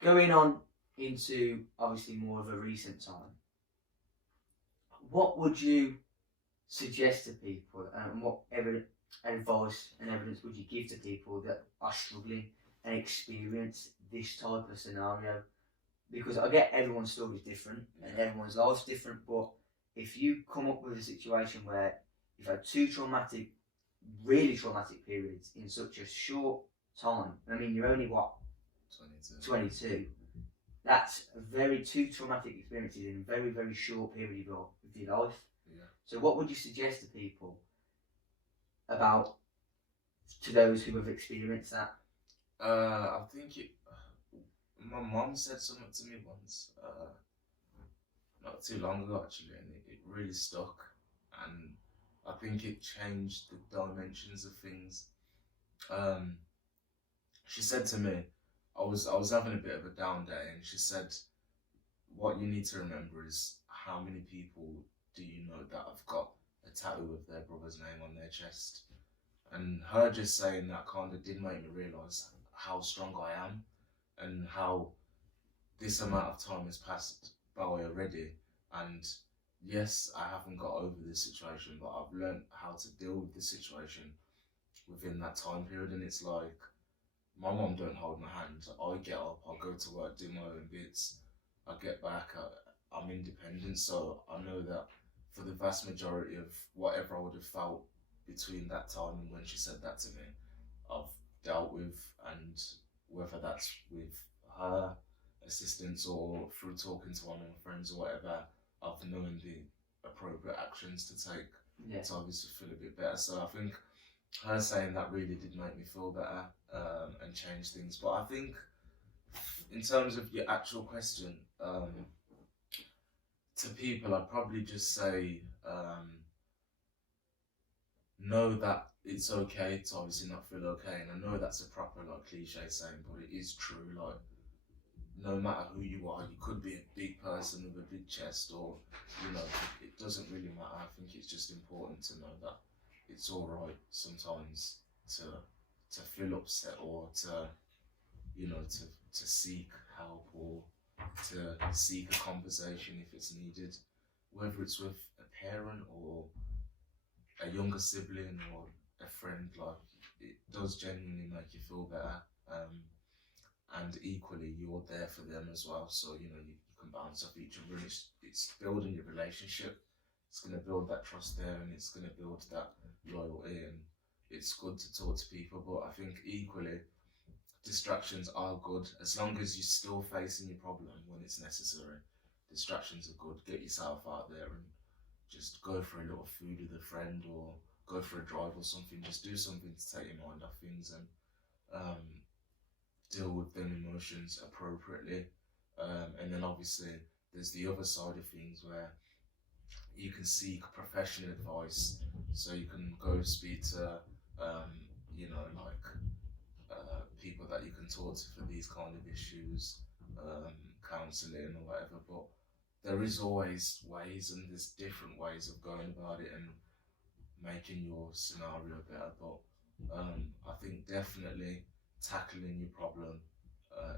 going on into obviously more of a recent time, what would you suggest to people, and what advice and evidence would you give to people that are struggling and experience this type of scenario? Because I get everyone's story is different and everyone's life's different, but if you come up with a situation where you've had two really traumatic periods in such a short time, I mean, you're only what? 22. That's two traumatic experiences in a very, very short period of your life. Yeah. So what would you suggest to people to those who have experienced that? I think my mum said something to me once, not too long ago actually, and it really stuck, and I think it changed the dimensions of things. She said to me, I was having a bit of a down day, and she said, what you need to remember is how many people do you know that have got a tattoo of their brother's name on their chest. And her just saying that kind of did make me realise how strong I am, and how this amount of time has passed by already. And yes, I haven't got over this situation, but I've learned how to deal with the situation within that time period. And it's like, my mum don't hold my hand. I get up, I go to work, do my own bits. I get back, I'm independent. So I know that for the vast majority of whatever I would have felt between that time and when she said that to me, I've dealt with, and whether that's with her assistance or through talking to one of my friends or whatever, I've known the appropriate actions to take to obviously feel a bit better. So I think her saying that really did make me feel better, and change things. But I think in terms of your actual question, to people, I'd probably just say, know that it's okay to obviously not feel okay. And I know that's a proper cliche saying, but it is true. Like, no matter who you are, you could be a big person with a big chest, or it doesn't really matter. I think it's just important to know that it's all right sometimes to feel upset, or to seek help, or to seek a conversation if it's needed, whether it's with a parent or a younger sibling or a friend. Like, it does genuinely make you feel better, and equally you're there for them as well, so you can bounce off each other. It's building your relationship. It's going to build that trust there, and it's going to build that loyalty, and it's good to talk to people. But I think equally, distractions are good as long as you're still facing your problem when it's necessary. Distractions are good. Get yourself out there and just go for a little food with a friend, or go for a drive or something. Just do something to take your mind off things, and deal with them emotions appropriately. And then obviously there's the other side of things where you can seek professional advice. So you can go speak to, like people that you can talk to for these kind of issues, counselling or whatever. But there is always ways, and there's different ways of going about it and making your scenario better. But I think definitely tackling your problem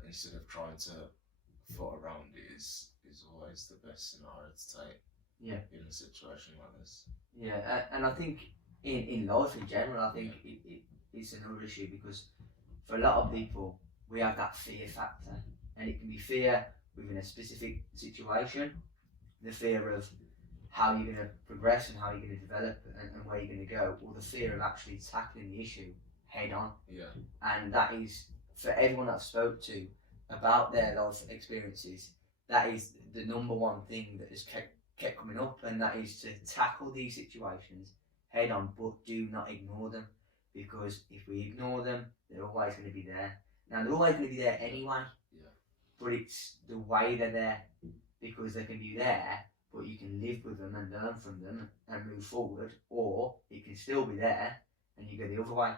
instead of trying to foot around it is always the best scenario to take. Yeah. In a situation like this. Yeah, and I think in life in general, I think it's another issue because for a lot of people, we have that fear factor, and it can be fear within a specific situation, the fear of how you're going to progress and how you're going to develop and where you're going to go, or the fear of actually tackling the issue head on. Yeah. And that is, for everyone I've spoke to about their life experiences, that is the number one thing that has kept coming up, and that is to tackle these situations head on, but do not ignore them, because if we ignore them, they're always going to be there. Now, they're always going to be there anyway, but it's the way they're there, because they can be there, but you can live with them and learn from them and move forward, or it can still be there and you go the other way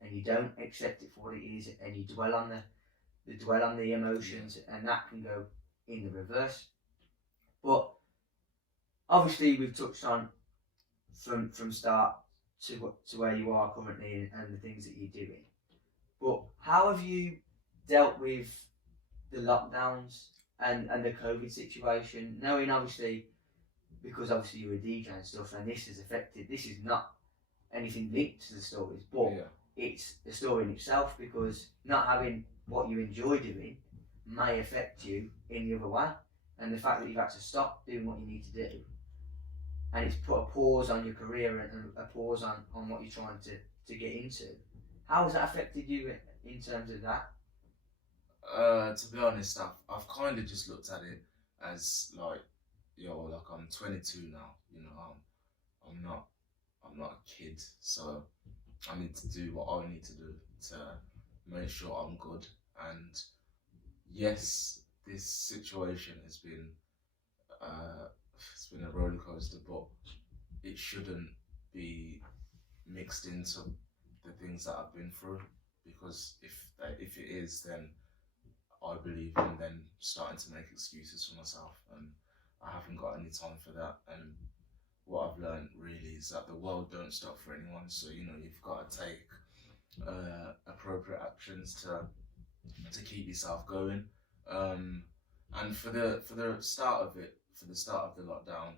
and you don't accept it for what it is and you dwell on the emotions, and that can go in the reverse. But obviously we've touched on from start to where you are currently and the things that you're doing. But how have you dealt with the lockdowns and the COVID situation, knowing obviously, because obviously you're a DJ and stuff, and this is not anything linked to the stories, but it's a story in itself, because not having what you enjoy doing may affect you in the other way, and the fact that you've had to stop doing what you need to do, and it's put a pause on your career and a pause on what you're trying to get into. How has that affected you in terms of that? To be honest, I've kind of just looked at it as like, I'm 22 now. I'm not a kid, so I need to do what I need to do to make sure I'm good. And yes, this situation has been it's been a roller coaster, but it shouldn't be mixed into the things that I've been through, because if it is, then I believe I'm then starting to make excuses for myself, and I haven't got any time for that. And what I've learned really is that the world don't stop for anyone, so you've got to take appropriate actions to keep yourself going. And for the start of the lockdown,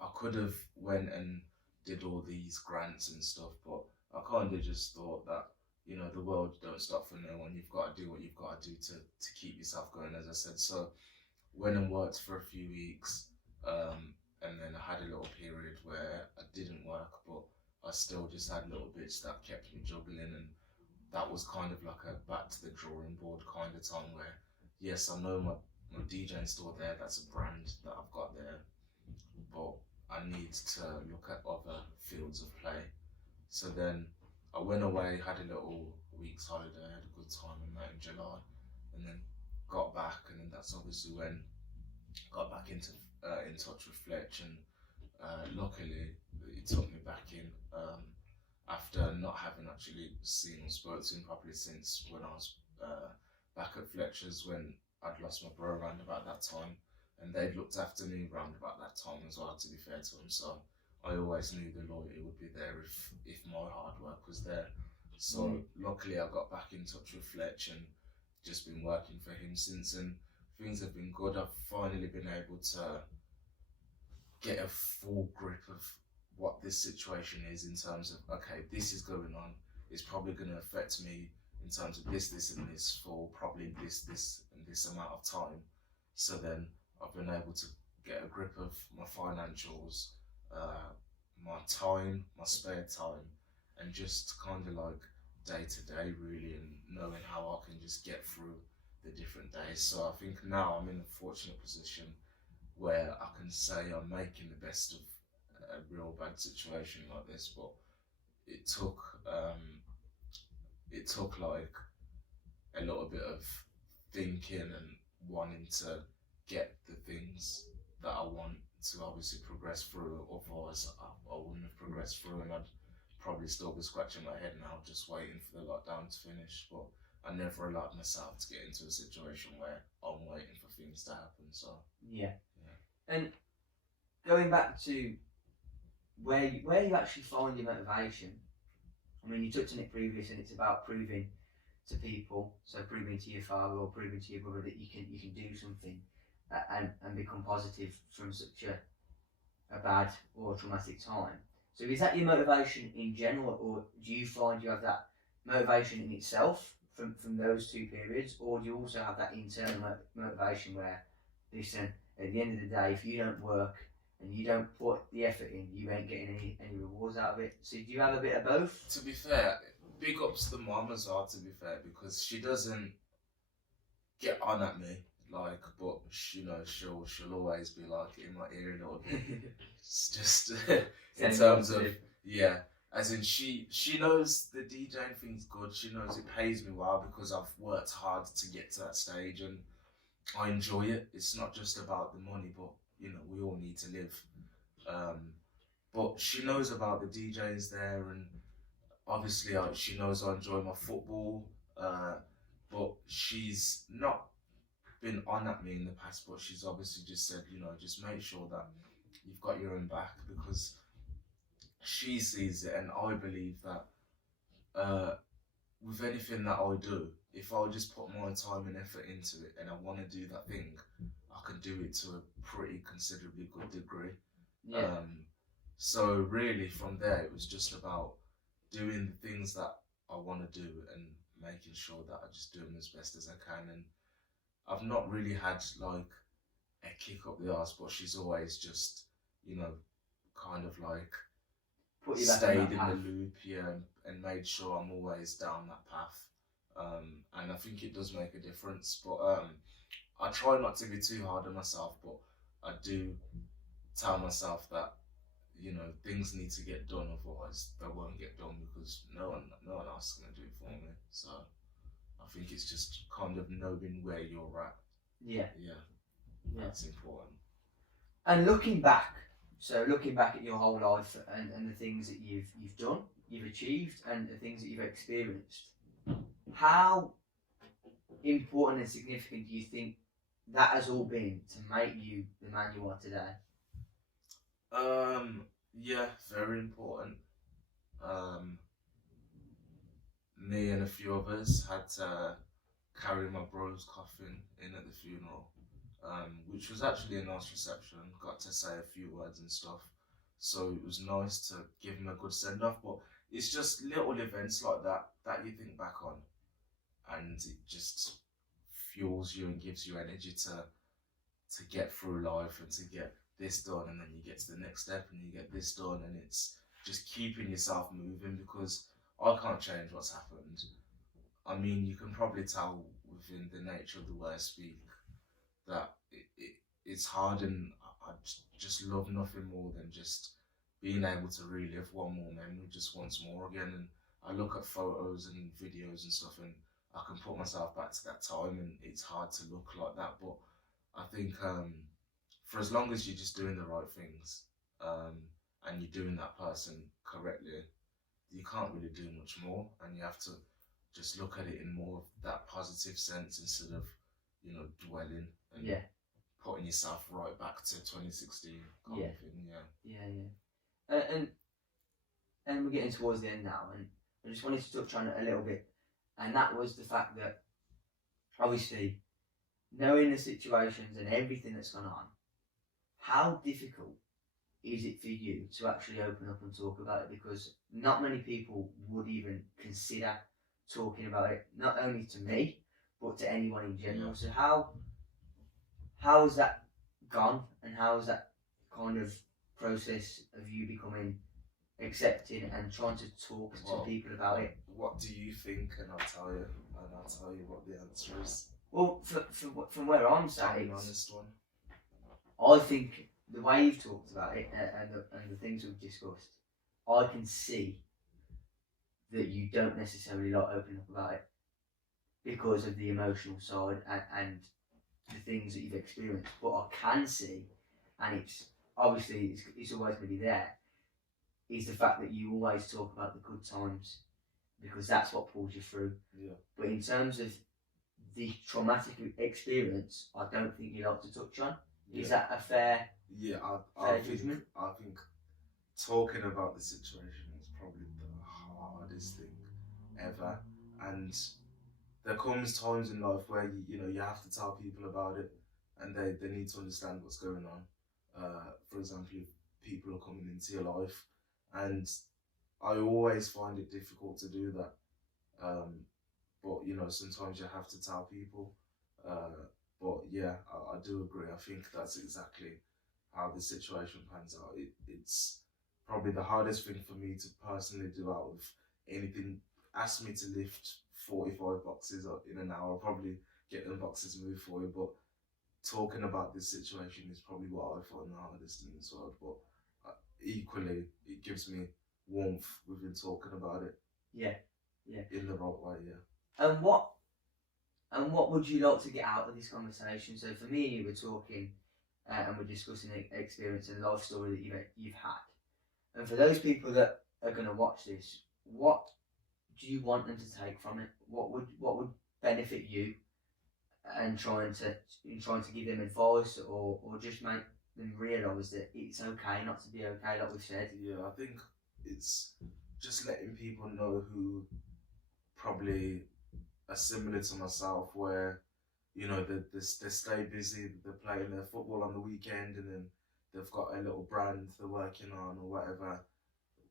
I could have went and did all these grants and stuff, but I kind of just thought that the world don't stop for no one. You've got to do what you've got to do to keep yourself going, as I said. So went and worked for a few weeks, and then I had a little period where I didn't work, but I still just had little bits that kept me juggling, and that was kind of like a back to the drawing board kind of time where, yes, I know my DJing store there, that's a brand that I've got there, but I need to look at other fields of play. So then I went away, had a little week's holiday, had a good time in that in July, and then got back, and then that's obviously when I got back in touch with Fletch, and luckily he took me back in after not having actually seen or spoken to him properly since when I was back at Fletcher's, when I'd lost my bro around about that time, and they'd looked after me around about that time as well, to be fair to him. So I always knew the loyalty would be there if my hard work was there. So luckily I got back in touch with Fletch and just been working for him since, and things have been good. I've finally been able to get a full grip of what this situation is, in terms of, okay, this is going on, it's probably going to affect me in terms of this and this for probably this and this amount of time. So then I've been able to get a grip of my financials, my time, my spare time, and just kind of like day to day really, and knowing how I can just get through the different days. So I think now I'm in a fortunate position where I can say I'm making the best of a real bad situation like this, but it took like a little bit of thinking and wanting to get the things that I want to obviously progress through. Otherwise, I wouldn't have progressed through, and I'd probably still be scratching my head now, just waiting for the lockdown to finish. But I never allowed myself to get into a situation where I'm waiting for things to happen. So yeah. And going back to where you actually find your motivation. I mean, you touched on it previous, and it's about proving to people, so proving to your father or proving to your brother that you can do something and become positive from such a bad or traumatic time. So is that your motivation in general, or do you find you have that motivation in itself from those two periods, or do you also have that internal motivation where, listen, at the end of the day, if you don't work and you don't put the effort in, you ain't getting any rewards out of it. So do you have a bit of both? to be fair, big ups to the mum as well. To be fair, because she doesn't get on at me like, but she'll always be like in my ear a little bit. It's just in terms of as in she knows the DJing thing's good. She knows it pays me well because I've worked hard to get to that stage and I enjoy it. It's not just about the money, but we all need to live. But she knows about the DJs there, and obviously she knows I enjoy my football. But she's not been on at me in the past, but she's obviously just said, just make sure that you've got your own back, because she sees it, and I believe that with anything that I do, if I just put my time and effort into it and I want to do that thing, I can do it to a pretty considerably good degree. Yeah. So really from there, it was just about doing the things that I want to do and making sure that I just do them as best as I can. And I've not really had like a kick up the arse, but she's always just, kind of like Put you back stayed on that in path. the loop, and made sure I'm always down that path. And I think it does make a difference. But I try not to be too hard on myself, but I do tell myself that things need to get done, otherwise they won't get done, because no one else is gonna do it for me. So I think it's just kind of knowing where you're at. Yeah. That's important. And looking back at your whole life and the things that you've done, you've achieved, and the things that you've experienced, how important and significant do you think that has all been to make you the man you are today? Yeah, very important. Me and a few others had to carry my bro's coffin in at the funeral, which was actually a nice reception. Got to say a few words and stuff, so it was nice to give him a good send off. But it's just little events like that you think back on, and it just fuels you and gives you energy to get through life and to get this done, and then you get to the next step and you get this done, and it's just keeping yourself moving, because I can't change what's happened. I mean, you can probably tell within the nature of the way I speak that it's hard, and I just love nothing more than just being able to relive one more memory just once more again. And I look at photos and videos and stuff, and I can put myself back to that time, and it's hard to look like that. But I think for as long as you're just doing the right things, and you're doing that person correctly, you can't really do much more, and you have to just look at it in more of that positive sense instead of dwelling and putting yourself right back to 2016 kind of thing. And we're getting towards the end now, and I just wanted to touch on it a little bit, and that was the fact that obviously knowing the situations and everything that's gone on, how difficult is it for you to actually open up and talk about it? Because not many people would even consider talking about it, not only to me, but to anyone in general. So how has that gone, and how has that kind of process of you becoming accepting and trying to talk to people about it? What do you think? And I'll tell you what the answer is. Well, from where I'm sat, I'm an honest one. I think the way you've talked about it and the things we've discussed, I can see that you don't necessarily like opening up about it because of the emotional side and the things that you've experienced, but I can see, and it's obviously it's always going to be there, is the fact that you always talk about the good times because that's what pulls you through. Yeah. But in terms of the traumatic experience, I don't think you like to touch on. Is that a fair? Yeah, fair judgment? I think talking about the situation is probably the hardest thing ever, and there comes times in life where you have to tell people about it, and they need to understand what's going on. For example, if people are coming into your life, and I always find it difficult to do that. But sometimes you have to tell people. But yeah, I do agree. I think that's exactly how the situation pans out. It's probably the hardest thing for me to personally do out of anything. Ask me to lift 45 boxes in an hour, I'll probably get them boxes moved for you. But talking about this situation is probably what I find the hardest in this world. But equally, it gives me warmth within talking about it. Yeah. In the right way, yeah. And what would you like to get out of this conversation? So for me, you were talking and we're discussing the experience and life story that you've had. And for those people that are going to watch this, what do you want them to take from it? What would benefit you? And trying to give them advice or just make them realise that it's okay not to be okay, like we've said. Yeah, I think it's just letting people know who probably are similar to myself, where they stay busy, they're playing their football on the weekend, and then they've got a little brand they're working on or whatever,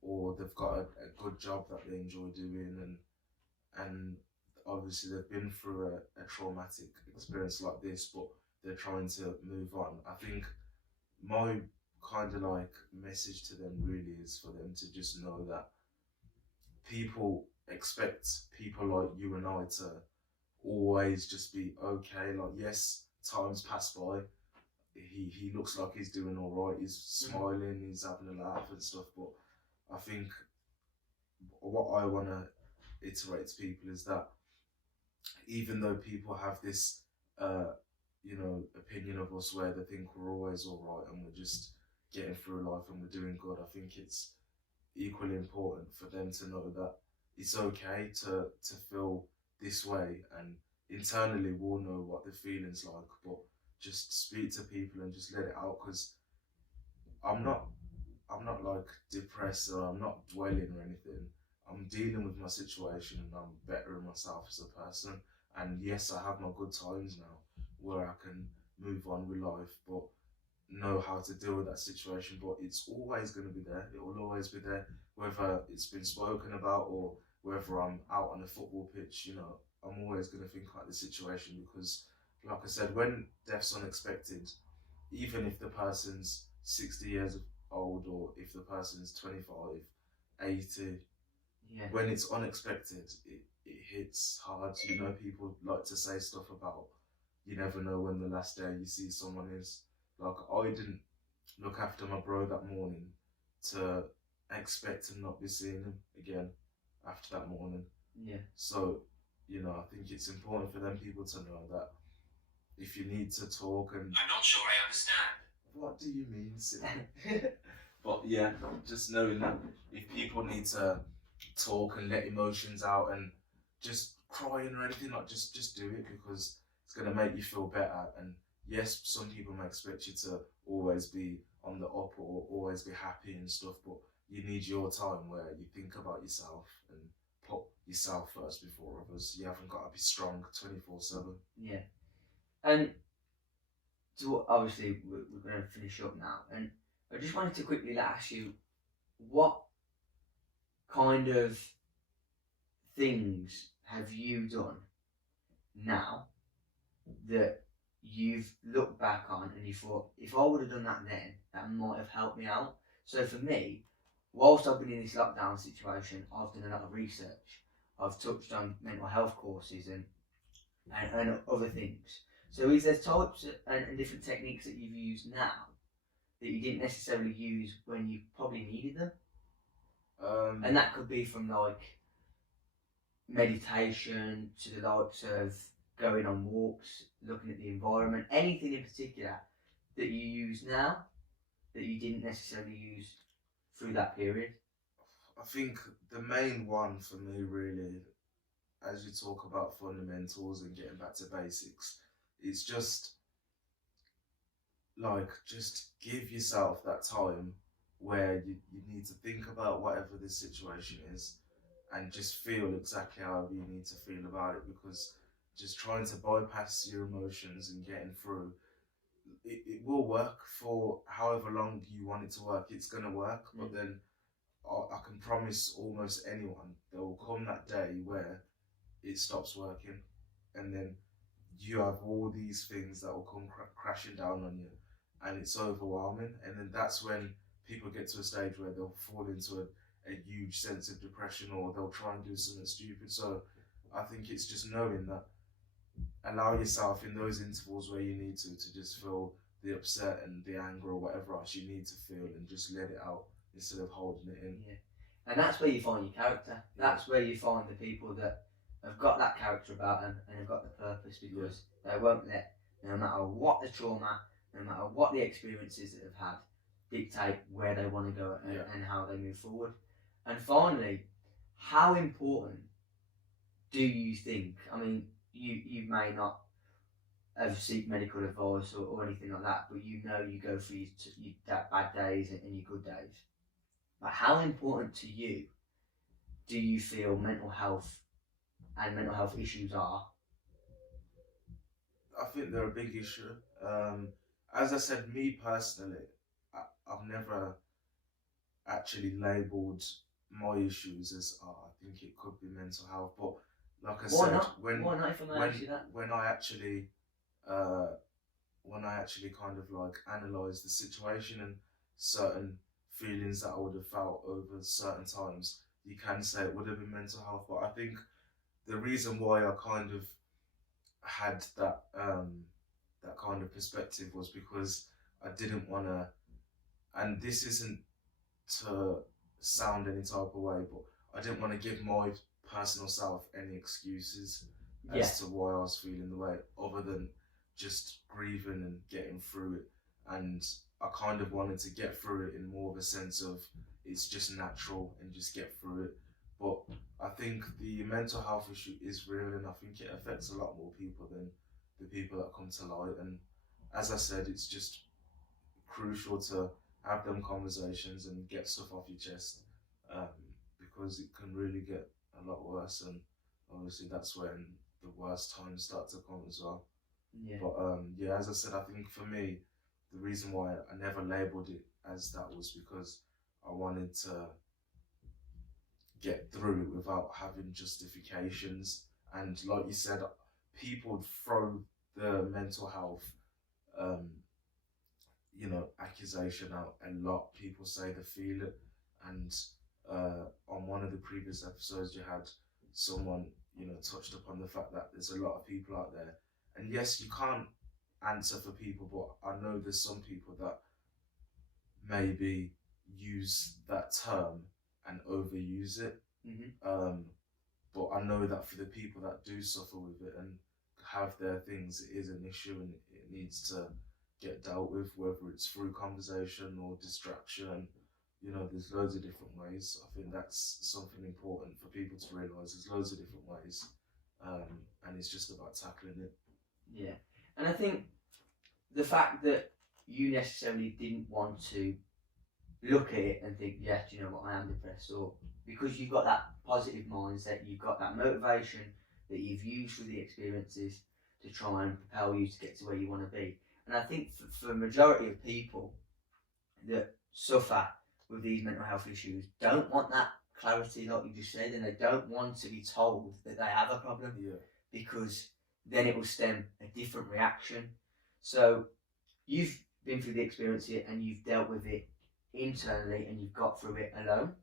or they've got a good job that they enjoy doing, and obviously they've been through a traumatic experience like this, but they're trying to move on. I think my kind of like message to them really is for them to just know that people expect people like you and I to always just be okay. Like, yes, times pass by. He looks like he's doing all right. He's smiling. He's having a laugh and stuff. But I think what I want to iterate to people is that even though people have this, opinion of us where they think we're always all right and we're just getting through life and we're doing good, I think it's equally important for them to know that it's okay to feel this way, and internally we'll know what the feeling's like, but just speak to people and just let it out, because I'm not like depressed or I'm not dwelling or anything. I'm dealing with my situation and I'm bettering myself as a person. And yes, I have my good times now where I can move on with life, but know how to deal with that situation. But it's always going to be there. It will always be there, whether it's been spoken about or whether I'm out on a football pitch. I'm always going to think about the situation, because, like I said, when death's unexpected, even if the person's 60 years old or if the person's 25, 80, when it's unexpected, it hits hard. People like to say stuff about you never know when the last day you see someone is. Like, I didn't look after my bro that morning to expect to not be seeing him again after that morning. Yeah. So, I think it's important for them people to know that if you need to talk and... I'm not sure I understand. What do you mean, Sid? But yeah, just knowing that if people need to talk and let emotions out and just crying or anything, like just do it, because it's going to make you feel better. And yes, some people may expect you to always be on the up or always be happy and stuff, but you need your time where you think about yourself and put yourself first before others. You haven't got to be strong 24/7. Yeah. And so obviously we're going to finish up now, and I just wanted to quickly ask you, what kind of things have you done now that you've looked back on and you thought, if I would have done that then, that might have helped me out? So for me, whilst I've been in this lockdown situation, I've done a lot of research. I've touched on mental health courses and other things. So is there types and different techniques that you've used now that you didn't necessarily use when you probably needed them? And that could be from like meditation to the likes of going on walks, looking at the environment, anything in particular that you use now that you didn't necessarily use through that period? I think the main one for me, really, as you talk about fundamentals and getting back to basics, is just like, just give yourself that time where you need to think about whatever the situation is and just feel exactly how you need to feel about it, because just trying to bypass your emotions and getting through it will work for however long you want it to work. It's going to work, but then I can promise almost anyone there will come that day where it stops working, and then you have all these things that will come crashing down on you, and it's overwhelming. And then that's when people get to a stage where they'll fall into a huge sense of depression, or they'll try and do something stupid. So I think it's just knowing that, allow yourself in those intervals where you need to just feel the upset and the anger or whatever else you need to feel, and just let it out instead of holding it in. Yeah. And that's where you find your character. That's where you find the people that have got that character about them and have got the purpose, because they won't let, no matter what the trauma, no matter what the experiences that they've had, dictate where they want to go and how they move forward. And finally, how important do you think, I mean, you may not have seek medical advice or anything like that, but you know you go through your bad days and your good days. But how important to you do you feel mental health and mental health issues are? I think they're a big issue. As I said, me personally, I've never actually labelled my issues as, I think it could be mental health. But like I said, why not if I ask you that? When I actually kind of like analyse the situation and certain feelings that I would have felt over certain times, you can say it would have been mental health. But I think the reason why I kind of had that that kind of perspective was because I didn't want to, and this isn't to sound any type of way, but I didn't want to give my personal self any excuses as to why I was feeling the way, other than just grieving and getting through it. And I kind of wanted to get through it in more of a sense of it's just natural and just get through it. But I think the mental health issue is real, and I think it affects a lot more people than the people that come to light. And as I said, it's just crucial to have them conversations and get stuff off your chest, because it can really get a lot worse, and obviously that's when the worst times start to come as well. But as I said, I think for me, the reason why I never labelled it as that was because I wanted to get through it without having justifications. And like you said, people throw the mental health accusation out a lot. People say they feel it, and on one of the previous episodes you had someone touched upon the fact that there's a lot of people out there, and yes, you can't answer for people, but I know there's some people that maybe use that term and overuse it. But I know that for the people that do suffer with it and have their things, it is an issue, and it needs to get dealt with, whether it's through conversation or distraction. There's loads of different ways. I think that's something important for people to realise. There's loads of different ways, and it's just about tackling it. Yeah, and I think the fact that you necessarily didn't want to look at it and think, yeah, do you know what, I am depressed, or because you've got that positive mindset, you've got that motivation that you've used through the experiences to try and propel you to get to where you want to be. And I think for the majority of people that suffer with these mental health issues don't want that clarity, like you just said, and they don't want to be told that they have a problem, because then it will stem a different reaction. So you've been through the experience here and you've dealt with it internally, and you've got through it alone.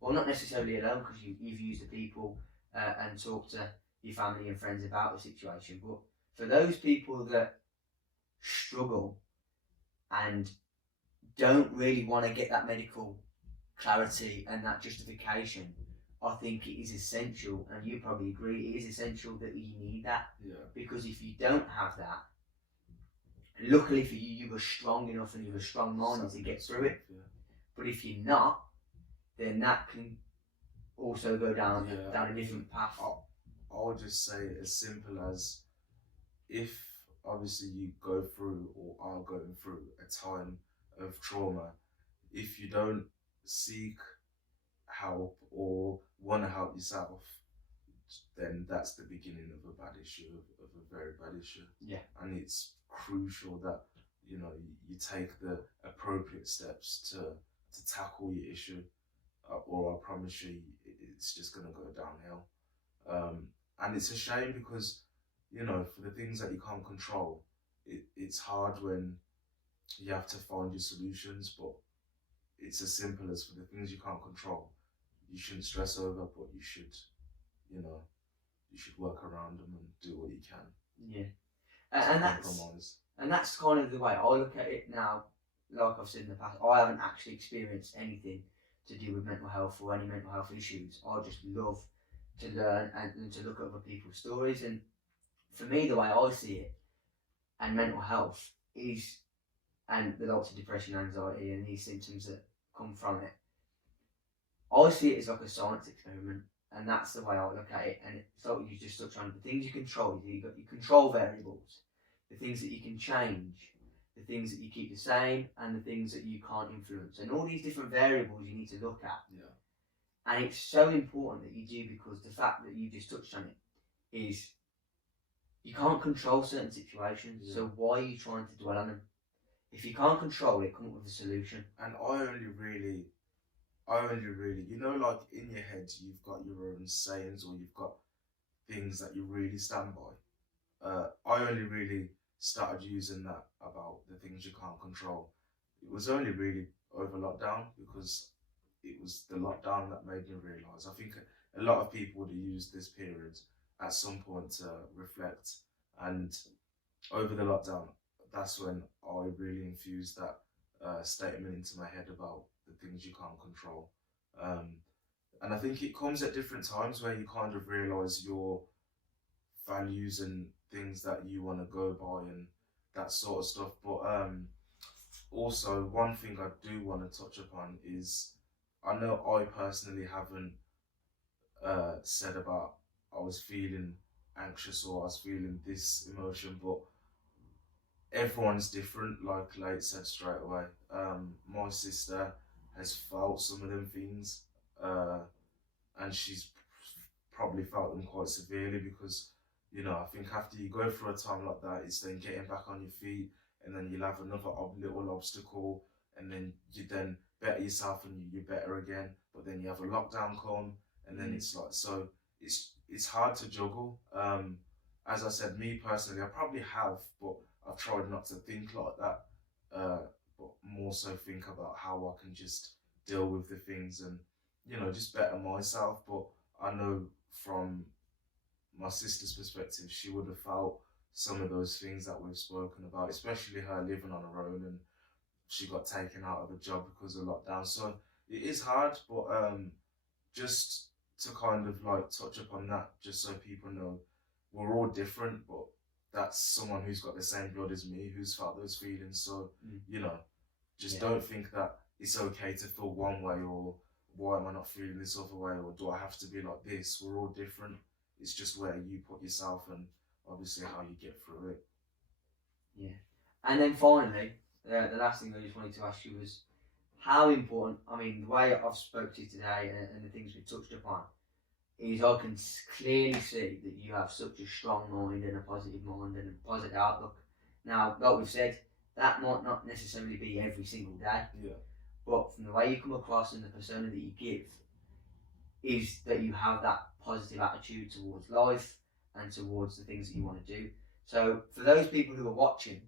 Well, not necessarily alone, because you've used the people and talked to your family and friends about the situation. But for those people that struggle and don't really want to get that medical clarity and that justification, I think it is essential, and you probably agree, it is essential that you need that. Yeah. Because if you don't have that, luckily for you, you were strong enough and you were strong-minded to get through it. Yeah. But if you're not, then that can also go down a different path. I'll just say as simple as, if obviously you go through or are going through a time of trauma, if you don't seek help or want to help yourself, then that's the beginning of a bad issue, of a very bad issue. Yeah. And it's crucial that you take the appropriate steps to tackle your issue, or I promise you, it's just going to go downhill. And it's a shame because, for the things that you can't control, it's hard when you have to find your solutions, but it's as simple as, for the things you can't control, you shouldn't stress over, but you should work around them and do what you can. Yeah. And that's kind of the way I look at it now. Like I've said in the past, I haven't actually experienced anything to do with mental health or any mental health issues. I just love to learn and to look at other people's stories. And for me, the way I see it, and mental health is, and the lots of depression, anxiety, and these symptoms that come from it, I see it as like a science experiment. And that's the way I look at it. And it's like you just touched on, the things you control, you've got your control variables, the things that you can change, the things that you keep the same, and the things that you can't influence. And all these different variables you need to look at. Yeah. And it's so important that you do, because the fact that you just touched on it is, you can't control certain situations. Yeah. So why are you trying to dwell on them? If you can't control it, come up with a solution. And I only really, like in your head, you've got your own sayings, or you've got things that you really stand by. I only really started using that about the things you can't control. It was only really over lockdown, because it was the lockdown that made me realise. I think a lot of people would have used this period at some point to reflect, and over the lockdown, that's when I really infused that statement into my head about the things you can't control. And I think it comes at different times where you kind of realise your values and things that you want to go by and that sort of stuff. But also, one thing I do want to touch upon is, I know I personally haven't said about I was feeling anxious or I was feeling this emotion, but everyone's different, like Late said straight away. My sister has felt some of them things, and she's probably felt them quite severely, because I think after you go through a time like that, it's then getting back on your feet, and then you'll have another little obstacle, and then you then better yourself and you're better again, but then you have a lockdown come, and then it's like, so it's hard to juggle. As I said, me personally, I probably have, but I've tried not to think like that, but more so think about how I can just deal with the things and, just better myself. But I know from my sister's perspective, she would have felt some of those things that we've spoken about, especially her living on her own, and she got taken out of a job because of lockdown. So it is hard, but just to kind of like touch upon that, just so people know, we're all different, but that's someone who's got the same blood as me who's felt those feelings. So, don't think that it's okay to feel one way, or why am I not feeling this other way, or do I have to be like this? We're all different. It's just where you put yourself and obviously how you get through it. Yeah. And then finally, the last thing I just wanted to ask you was how important, I mean, the way I've spoke to you today and the things we've touched upon, is I can clearly see that you have such a strong mind and a positive mind and a positive outlook. Now, like we've said, that might not necessarily be every single day. Yeah. But from the way you come across and the persona that you give, is that you have that positive attitude towards life and towards the things that you want to do. So for those people who are watching,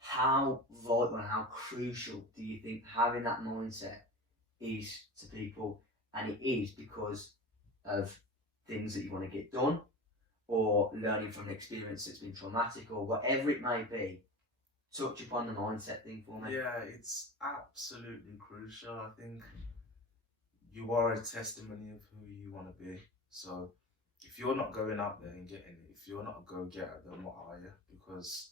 how vital and how crucial do you think having that mindset is to people? And it is because of things that you want to get done, or learning from an experience that's been traumatic, or whatever it may be. Touch upon the mindset thing for me. Yeah, it's absolutely crucial. I think you are a testimony of who you want to be. So if you're not going out there and getting it, if you're not a go-getter, then what are you? Because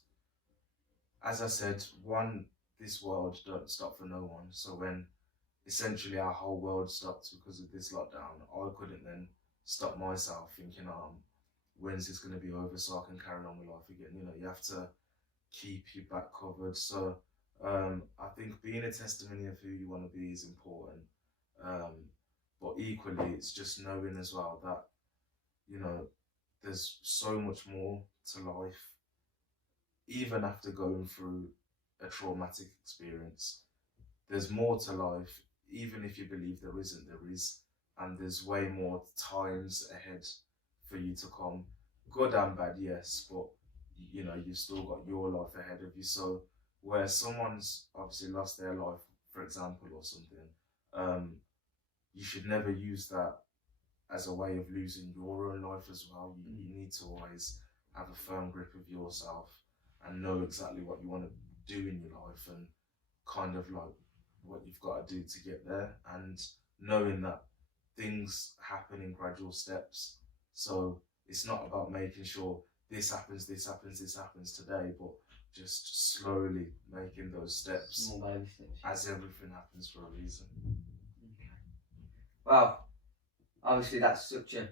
as I said, one, this world don't stop for no one. So when essentially our whole world stopped because of this lockdown, I couldn't then stop myself thinking, when's this going to be over so I can carry on with life again? You know, you have to keep your back covered. So I think being a testimony of who you want to be is important. But equally, it's just knowing as well that, you know, there's so much more to life. Even after going through a traumatic experience, there's more to life. Even if you believe there isn't, there is. And there's way more times ahead for you to come. Good and bad, yes, but you know, you've still got your life ahead of you. So where someone's obviously lost their life, for example, or something, you should never use that as a way of losing your own life as well. You need to always have a firm grip of yourself and know exactly what you want to do in your life and kind of like what you've got to do to get there, and knowing that things happen in gradual steps. So it's not about making sure this happens today, but just slowly making those steps. Small baby steps. As everything happens for a reason. Okay. Well, obviously that's such a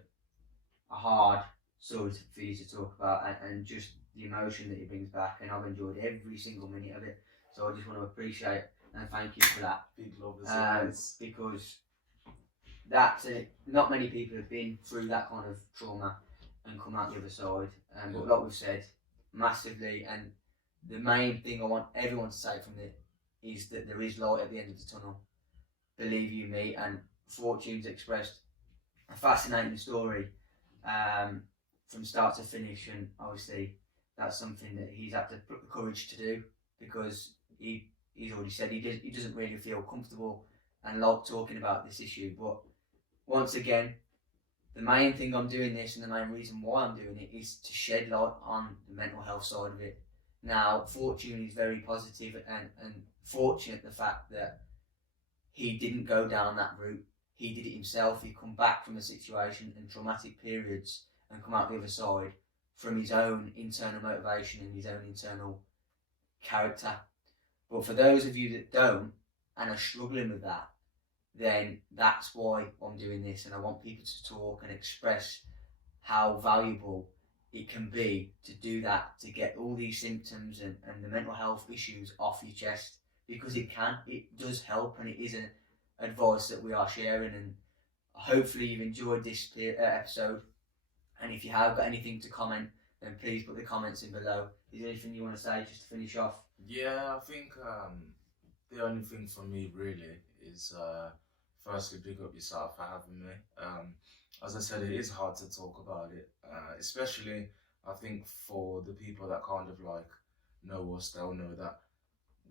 hard story for you to talk about, and just the emotion that it brings back, and I've enjoyed every single minute of it. So I just want to appreciate and thank you for that. Big love as always. Because that's it. Not many people have been through that kind of trauma and come out the other side. But like we've said, massively, and the main thing I want everyone to say from it is that there is light at the end of the tunnel. Believe you me, and Fortune's expressed a fascinating story from start to finish, and obviously that's something that he's had to put the courage to do, because he's already said he doesn't really feel comfortable and like talking about this issue. But once again, the main thing I'm doing this, and the main reason why I'm doing it, is to shed light on the mental health side of it. Now, Fortune is very positive and fortunate the fact that he didn't go down that route. He did it himself. He come back from a situation and traumatic periods and come out the other side from his own internal motivation and his own internal character. But for those of you that don't and are struggling with that, then that's why I'm doing this, and I want people to talk and express how valuable it can be to do that, to get all these symptoms and the mental health issues off your chest, because it does help, and it is an advice that we are sharing. And hopefully you've enjoyed this episode, and if you have got anything to comment, then please put the comments in below. Is there anything you want to say just to finish off? Yeah, I think the only thing for me really is firstly, big up yourself for having me. As I said, it is hard to talk about it, especially I think for the people that kind of like know us. They'll know that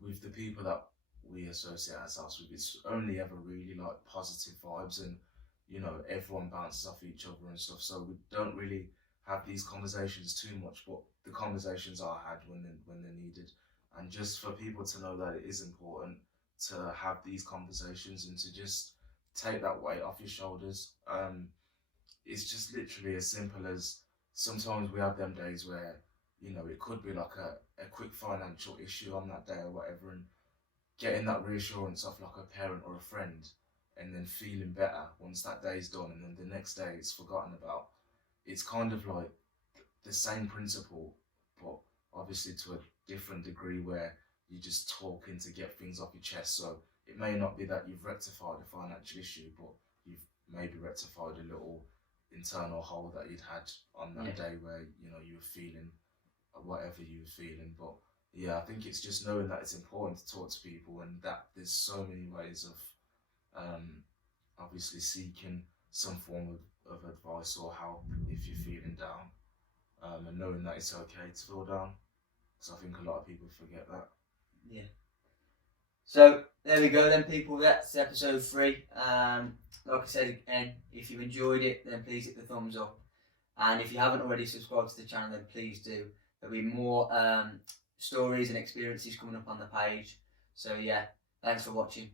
with the people that we associate ourselves with, it's only ever really like positive vibes, and you know, everyone bounces off each other and stuff. So we don't really have these conversations too much, but the conversations are had when they're needed. And just for people to know that it is important to have these conversations and to just take that weight off your shoulders. It's just literally as simple as sometimes we have them days where, you know, it could be like a quick financial issue on that day or whatever, and getting that reassurance of like a parent or a friend, and then feeling better once that day's done, and then the next day it's forgotten about. It's kind of like the same principle, but obviously to a different degree, where you're just talking to get things off your chest. So it may not be that you've rectified a financial issue, but you've maybe rectified a little internal hole that you'd had on that day where, you know, you were feeling whatever you were feeling. But yeah, I think it's just knowing that it's important to talk to people, and that there's so many ways of obviously seeking some form of advice or help if you're feeling down, and knowing that it's okay to feel down, because I think a lot of people forget that. Yeah. So there we go then, people. That's episode 3. Like I said again, if you enjoyed it, then please hit the thumbs up, and if you haven't already subscribed to the channel, then please do. There'll be more stories and experiences coming up on the page. So yeah, thanks for watching.